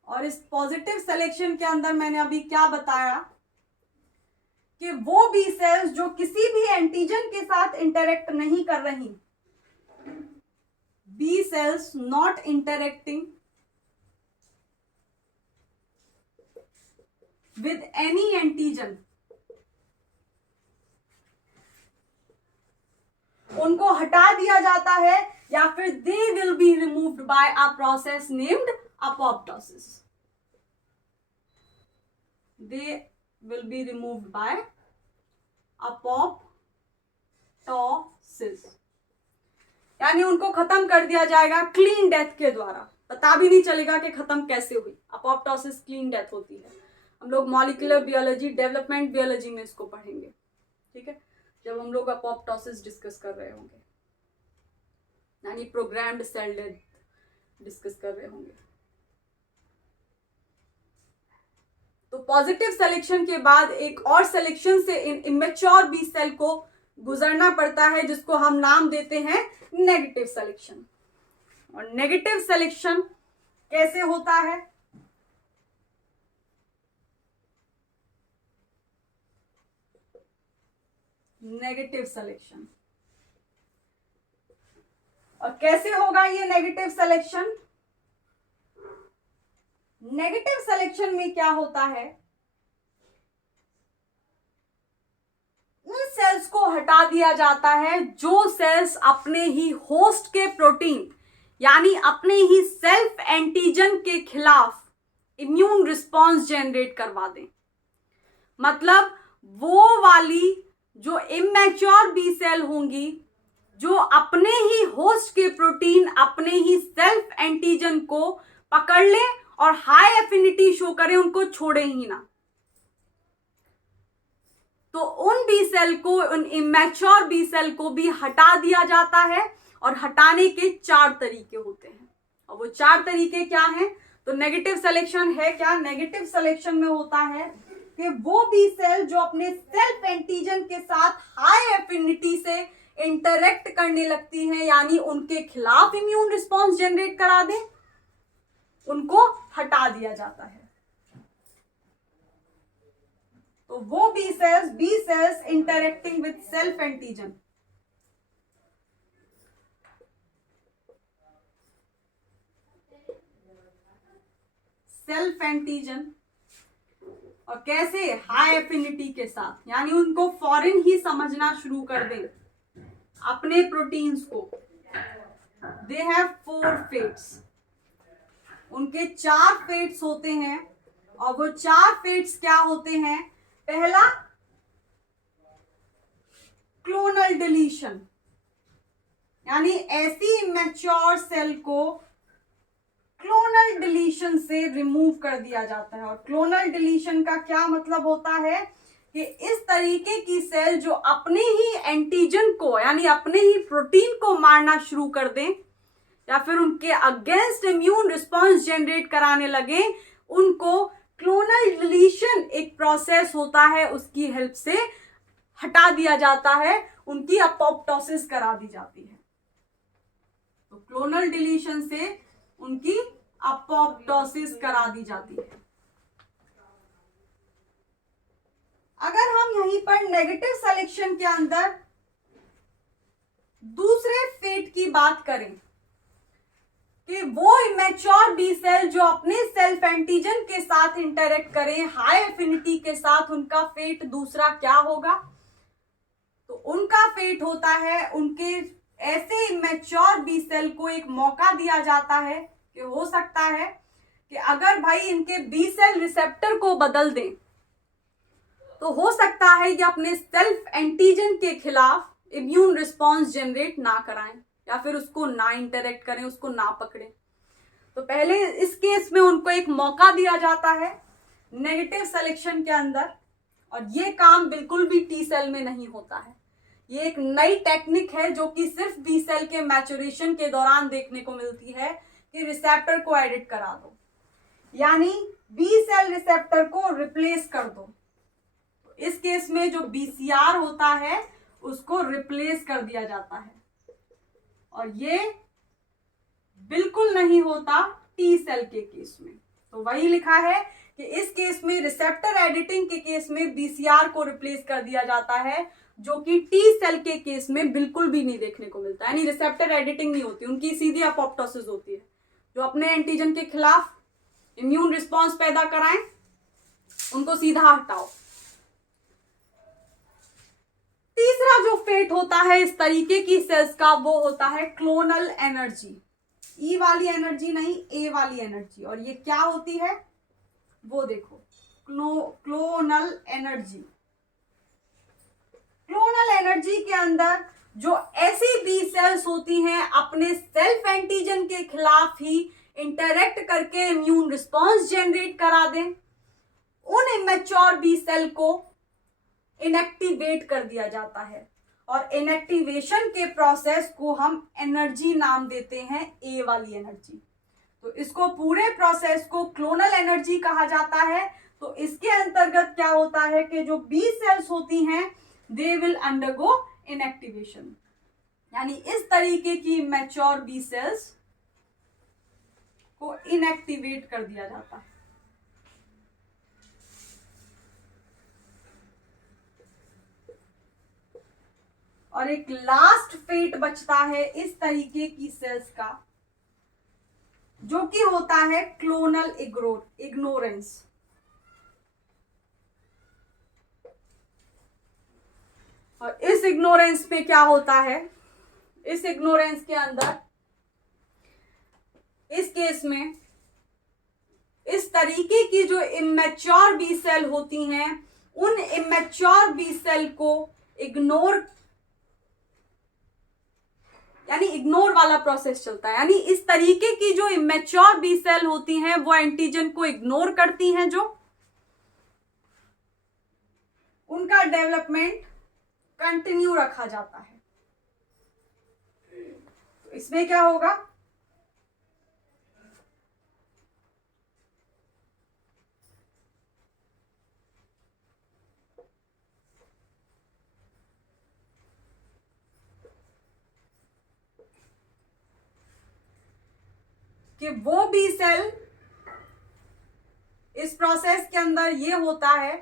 और इस पॉजिटिव सिलेक्शन के अंदर मैंने अभी क्या बताया कि वो बी सेल्स जो किसी भी एंटीजन के साथ इंटरेक्ट नहीं कर रही, B cells not interacting with any antigen, उनको हटा दिया जाता है या फिर they will be removed by a process named apoptosis. They will be removed by apoptosis. यानी उनको खत्म कर दिया जाएगा क्लीन डेथ के द्वारा। पता भी नहीं चलेगा कि खत्म कैसे हुई। अपोप्टोसिस क्लीन डेथ होती है। हम लोग मॉलिक्यूलर बियोलॉजी, डेवलपमेंट बियोलॉजी में इसको पढ़ेंगे, ठीक है, जब हम लोग अपोप्टोसिस डिस्कस कर रहे होंगे, यानी प्रोग्राम्ड सेल डेथ डिस्कस कर रहे होंगे। तो पॉजिटिव सिलेक्शन के बाद एक और सिलेक्शन से इमेच्योर बी सेल को गुजरना पड़ता है, जिसको हम नाम देते हैं नेगेटिव सिलेक्शन। और नेगेटिव सिलेक्शन कैसे होता है? नेगेटिव सिलेक्शन, और कैसे होगा ये नेगेटिव सिलेक्शन? नेगेटिव सिलेक्शन में क्या होता है, उन सेल्स को हटा दिया जाता है जो सेल्स अपने ही होस्ट के प्रोटीन यानी अपने ही सेल्फ एंटीजन के खिलाफ इम्यून रिस्पॉन्स जनरेट करवा दें। मतलब वो वाली जो इमैच्योर बी सेल होंगी जो अपने ही होस्ट के प्रोटीन, अपने ही सेल्फ एंटीजन को पकड़ ले और हाई एफिनिटी शो करें, उनको छोड़े ही ना। तो उन बी सेल को, उन इमैच्योर बी सेल को भी हटा दिया जाता है, और हटाने के 4 तरीके होते हैं। और वो 4 तरीके क्या हैं? तो नेगेटिव सिलेक्शन है क्या? नेगेटिव सिलेक्शन में होता है कि वो बी सेल जो अपने सेल्फ एंटीजन के साथ हाई एफिनिटी से इंटरेक्ट करने लगती हैं, यानी उनके खिलाफ इम्यून रिस्पॉन्स जनरेट करा दें, उनको हटा दिया जाता है। तो वो B cells interacting with self antigen, और कैसे? हाई एफिनिटी के साथ, यानी उनको फॉरेन ही समझना शुरू कर दें अपने प्रोटीन्स को। दे हैव 4 फेट्स, उनके 4 फेट्स होते हैं, और वो 4 फेट्स क्या होते हैं? पहला, क्लोनल डिलीशन, यानी ऐसी इमैच्योर सेल को क्लोनल डिलीशन से रिमूव कर दिया जाता है। और क्लोनल डिलीशन का क्या मतलब होता है कि इस तरीके की सेल जो अपने ही एंटीजन को यानी अपने ही प्रोटीन को मारना शुरू कर दें या फिर उनके अगेंस्ट इम्यून रिस्पॉन्स जनरेट कराने लगे, उनको क्लोनल डिलीशन एक प्रोसेस होता है, उसकी हेल्प से हटा दिया जाता है, उनकी अपोप्टोसिस करा दी जाती है। तो क्लोनल डिलीशन से उनकी अपोप्टोसिस करा दी जाती है। अगर हम यहीं पर नेगेटिव सिलेक्शन के अंदर दूसरे फेट की बात करें कि वो इमैच्योर बी सेल जो अपने सेल्फ एंटीजन के साथ इंटरेक्ट करें हाई एफिनिटी के साथ, उनका फेट दूसरा क्या होगा? तो उनका फेट होता है, उनके ऐसे इमैच्योर बी सेल को एक मौका दिया जाता है कि हो सकता है कि अगर भाई इनके बी सेल रिसेप्टर को बदल दें तो हो सकता है कि अपने सेल्फ एंटीजन के खिलाफ इम्यून रिस्पॉन्स जनरेट ना कराएं या फिर उसको ना इंटरेक्ट करें, उसको ना पकड़ें। तो पहले इस केस में उनको एक मौका दिया जाता है नेगेटिव सिलेक्शन के अंदर, और ये काम बिल्कुल भी टी सेल में नहीं होता है। ये एक नई टेक्निक है जो कि सिर्फ बी सेल के मैच्योरेशन के दौरान देखने को मिलती है कि रिसेप्टर को एडिट करा दो, यानी बी सेल रिसेप्टर को रिप्लेस कर दो। इस केस में जो बीसीआर होता है उसको रिप्लेस कर दिया जाता है, और ये बिल्कुल नहीं होता टी सेल के केस में। तो वही लिखा है कि इस केस में रिसेप्टर एडिटिंग के केस में बीसीआर को रिप्लेस कर दिया जाता है, जो कि टी सेल के केस में बिल्कुल भी नहीं देखने को मिलता। यानी रिसेप्टर एडिटिंग नहीं होती, उनकी सीधी अपोप्टोसिस होती है। जो अपने एंटीजन के खिलाफ इम्यून रिस्पॉन्स पैदा कराएं उनको सीधा हटाओ। तीसरा जो फेट होता है इस तरीके की सेल्स का वो होता है क्लोनल एनर्जी। ई वाली एनर्जी नहीं, ए वाली एनर्जी। और ये क्या होती है वो देखो, क्लोनल एनर्जी। क्लोनल एनर्जी के अंदर जो ऐसी बी सेल्स होती हैं अपने सेल्फ एंटीजन के खिलाफ ही इंटरेक्ट करके इम्यून रिस्पॉन्स जनरेट करा दें, उन इमेच्योर बी सेल को इनएक्टिवेट कर दिया जाता है। और इनएक्टिवेशन के प्रोसेस को हम एनर्जी नाम देते हैं, ए वाली एनर्जी। तो इसको पूरे प्रोसेस को क्लोनल एनर्जी कहा जाता है। तो इसके अंतर्गत क्या होता है कि जो बी सेल्स होती हैं दे विल अंडरगो इनएक्टिवेशन, यानी इस तरीके की मैच्योर बी सेल्स को इनएक्टिवेट कर दिया जाता है। और एक लास्ट फेट बचता है इस तरीके की सेल्स का, जो कि होता है क्लोनल इग्नोरेंस। और इस इग्नोरेंस में क्या होता है, इस इग्नोरेंस के अंदर इस केस में इस तरीके की जो इमेच्योर बी सेल होती हैं उन इमेच्योर बी सेल को इग्नोर वाला प्रोसेस चलता है। यानी इस तरीके की जो इमेच्योर बी सेल होती हैं वो एंटीजन को इग्नोर करती हैं, जो उनका डेवलपमेंट कंटिन्यू रखा जाता है। तो इसमें क्या होगा, कि वो बी सेल इस प्रोसेस के अंदर ये होता है,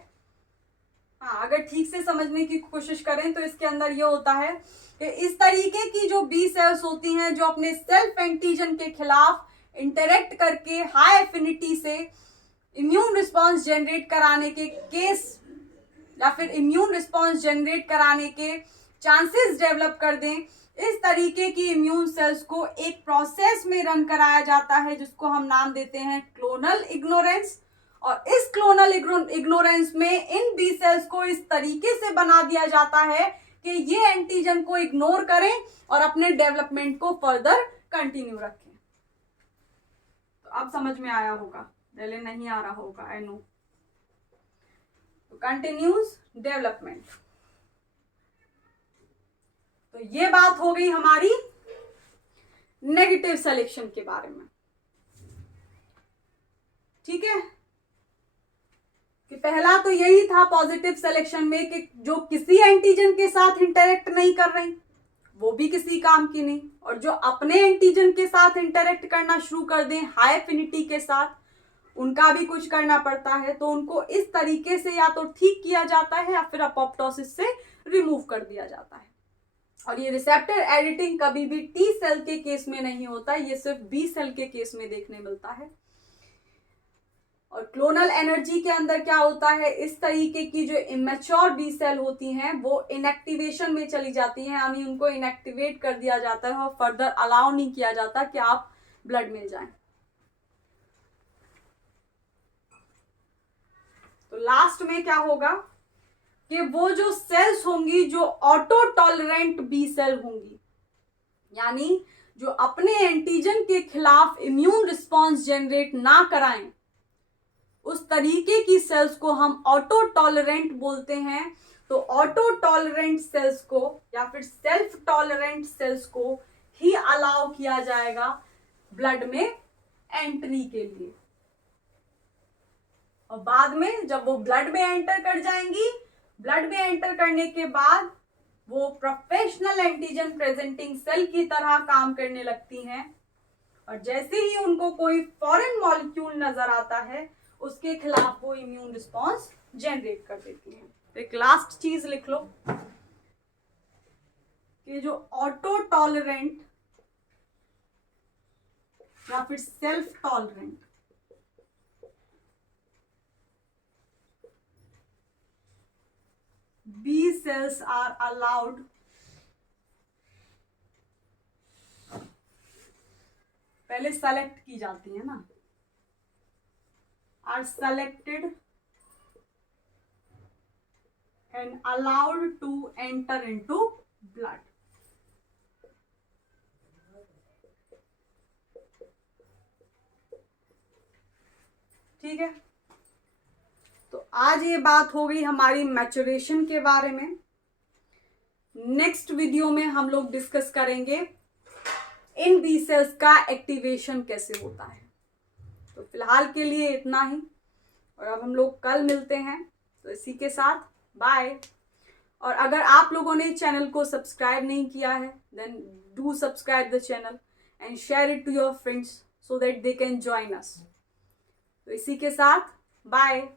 हाँ अगर ठीक से समझने की कोशिश करें तो इसके अंदर ये होता है कि इस तरीके की जो बी सेल्स होती हैं जो अपने सेल्फ एंटीजन के खिलाफ इंटरेक्ट करके हाई एफिनिटी से इम्यून रिस्पॉन्स जनरेट कराने के केस या फिर इम्यून रिस्पॉन्स जनरेट कराने के चांसेस डेवलप कर दें, इस तरीके की इम्यून सेल्स को एक प्रोसेस में रन कराया जाता है जिसको हम नाम देते हैं क्लोनल इग्नोरेंस। और इस क्लोनल इग्नोरेंस में इन बी सेल्स को इस तरीके से बना दिया जाता है कि ये एंटीजन को इग्नोर करें और अपने डेवलपमेंट को फर्दर कंटिन्यू रखें। तो अब समझ में आया होगा, पहले नहीं आ रहा होगा, आई नो। तो कंटिन्यूस डेवलपमेंट। तो ये बात हो गई हमारी नेगेटिव सिलेक्शन के बारे में, ठीक है। कि पहला तो यही था पॉजिटिव सिलेक्शन में कि जो किसी एंटीजन के साथ इंटरेक्ट नहीं कर रही वो भी किसी काम की नहीं, और जो अपने एंटीजन के साथ इंटरेक्ट करना शुरू कर दें हाई एफिनिटी के साथ, उनका भी कुछ करना पड़ता है। तो उनको इस तरीके से या तो ठीक किया जाता है या फिर अपोप्टोसिस से रिमूव कर दिया जाता है। और ये रिसेप्टर एडिटिंग कभी भी टी सेल के केस में नहीं होता, ये सिर्फ बी सेल के केस में देखने मिलता है। और क्लोनल एनर्जी के अंदर क्या होता है, इस तरीके की जो इमेच्योर बी सेल होती हैं वो इनएक्टिवेशन में चली जाती हैं, यानी उनको इनएक्टिवेट कर दिया जाता है और फर्दर अलाउ नहीं किया जाता कि आप ब्लड मिल जाए। तो लास्ट में क्या होगा कि वो जो सेल्स होंगी जो ऑटो टॉलरेंट बी सेल होंगी, यानी जो अपने एंटीजन के खिलाफ इम्यून रिस्पॉन्स जनरेट ना कराएं, उस तरीके की सेल्स को हम ऑटो टॉलरेंट बोलते हैं। तो ऑटो टॉलरेंट सेल्स को या फिर सेल्फ टॉलरेंट सेल्स को ही अलाउ किया जाएगा ब्लड में एंट्री के लिए। और बाद में जब वो ब्लड में एंटर कर जाएंगी, ब्लड में एंटर करने के बाद वो प्रोफेशनल एंटीजन प्रेजेंटिंग सेल की तरह काम करने लगती हैं। और जैसे ही उनको कोई फॉरेन मॉलिक्यूल नजर आता है, उसके खिलाफ वो इम्यून रिस्पॉन्स जनरेट कर देती हैं। एक लास्ट चीज लिख लो कि जो ऑटो टॉलरेंट या फिर self tolerant B cells are allowed पहले सेलेक्ट की जाती है ना, are selected and allowed to enter into blood। ठीक है, तो आज ये बात हो गई हमारी मैचुरेशन के बारे में। नेक्स्ट वीडियो में हम लोग डिस्कस करेंगे इन बी सेल्स का एक्टिवेशन कैसे होता है। तो फिलहाल के लिए इतना ही, और अब हम लोग कल मिलते हैं। तो इसी के साथ बाय। और अगर आप लोगों ने चैनल को सब्सक्राइब नहीं किया है, then do subscribe the channel and share it to your friends so that they can join us. तो इसी के साथ बाय।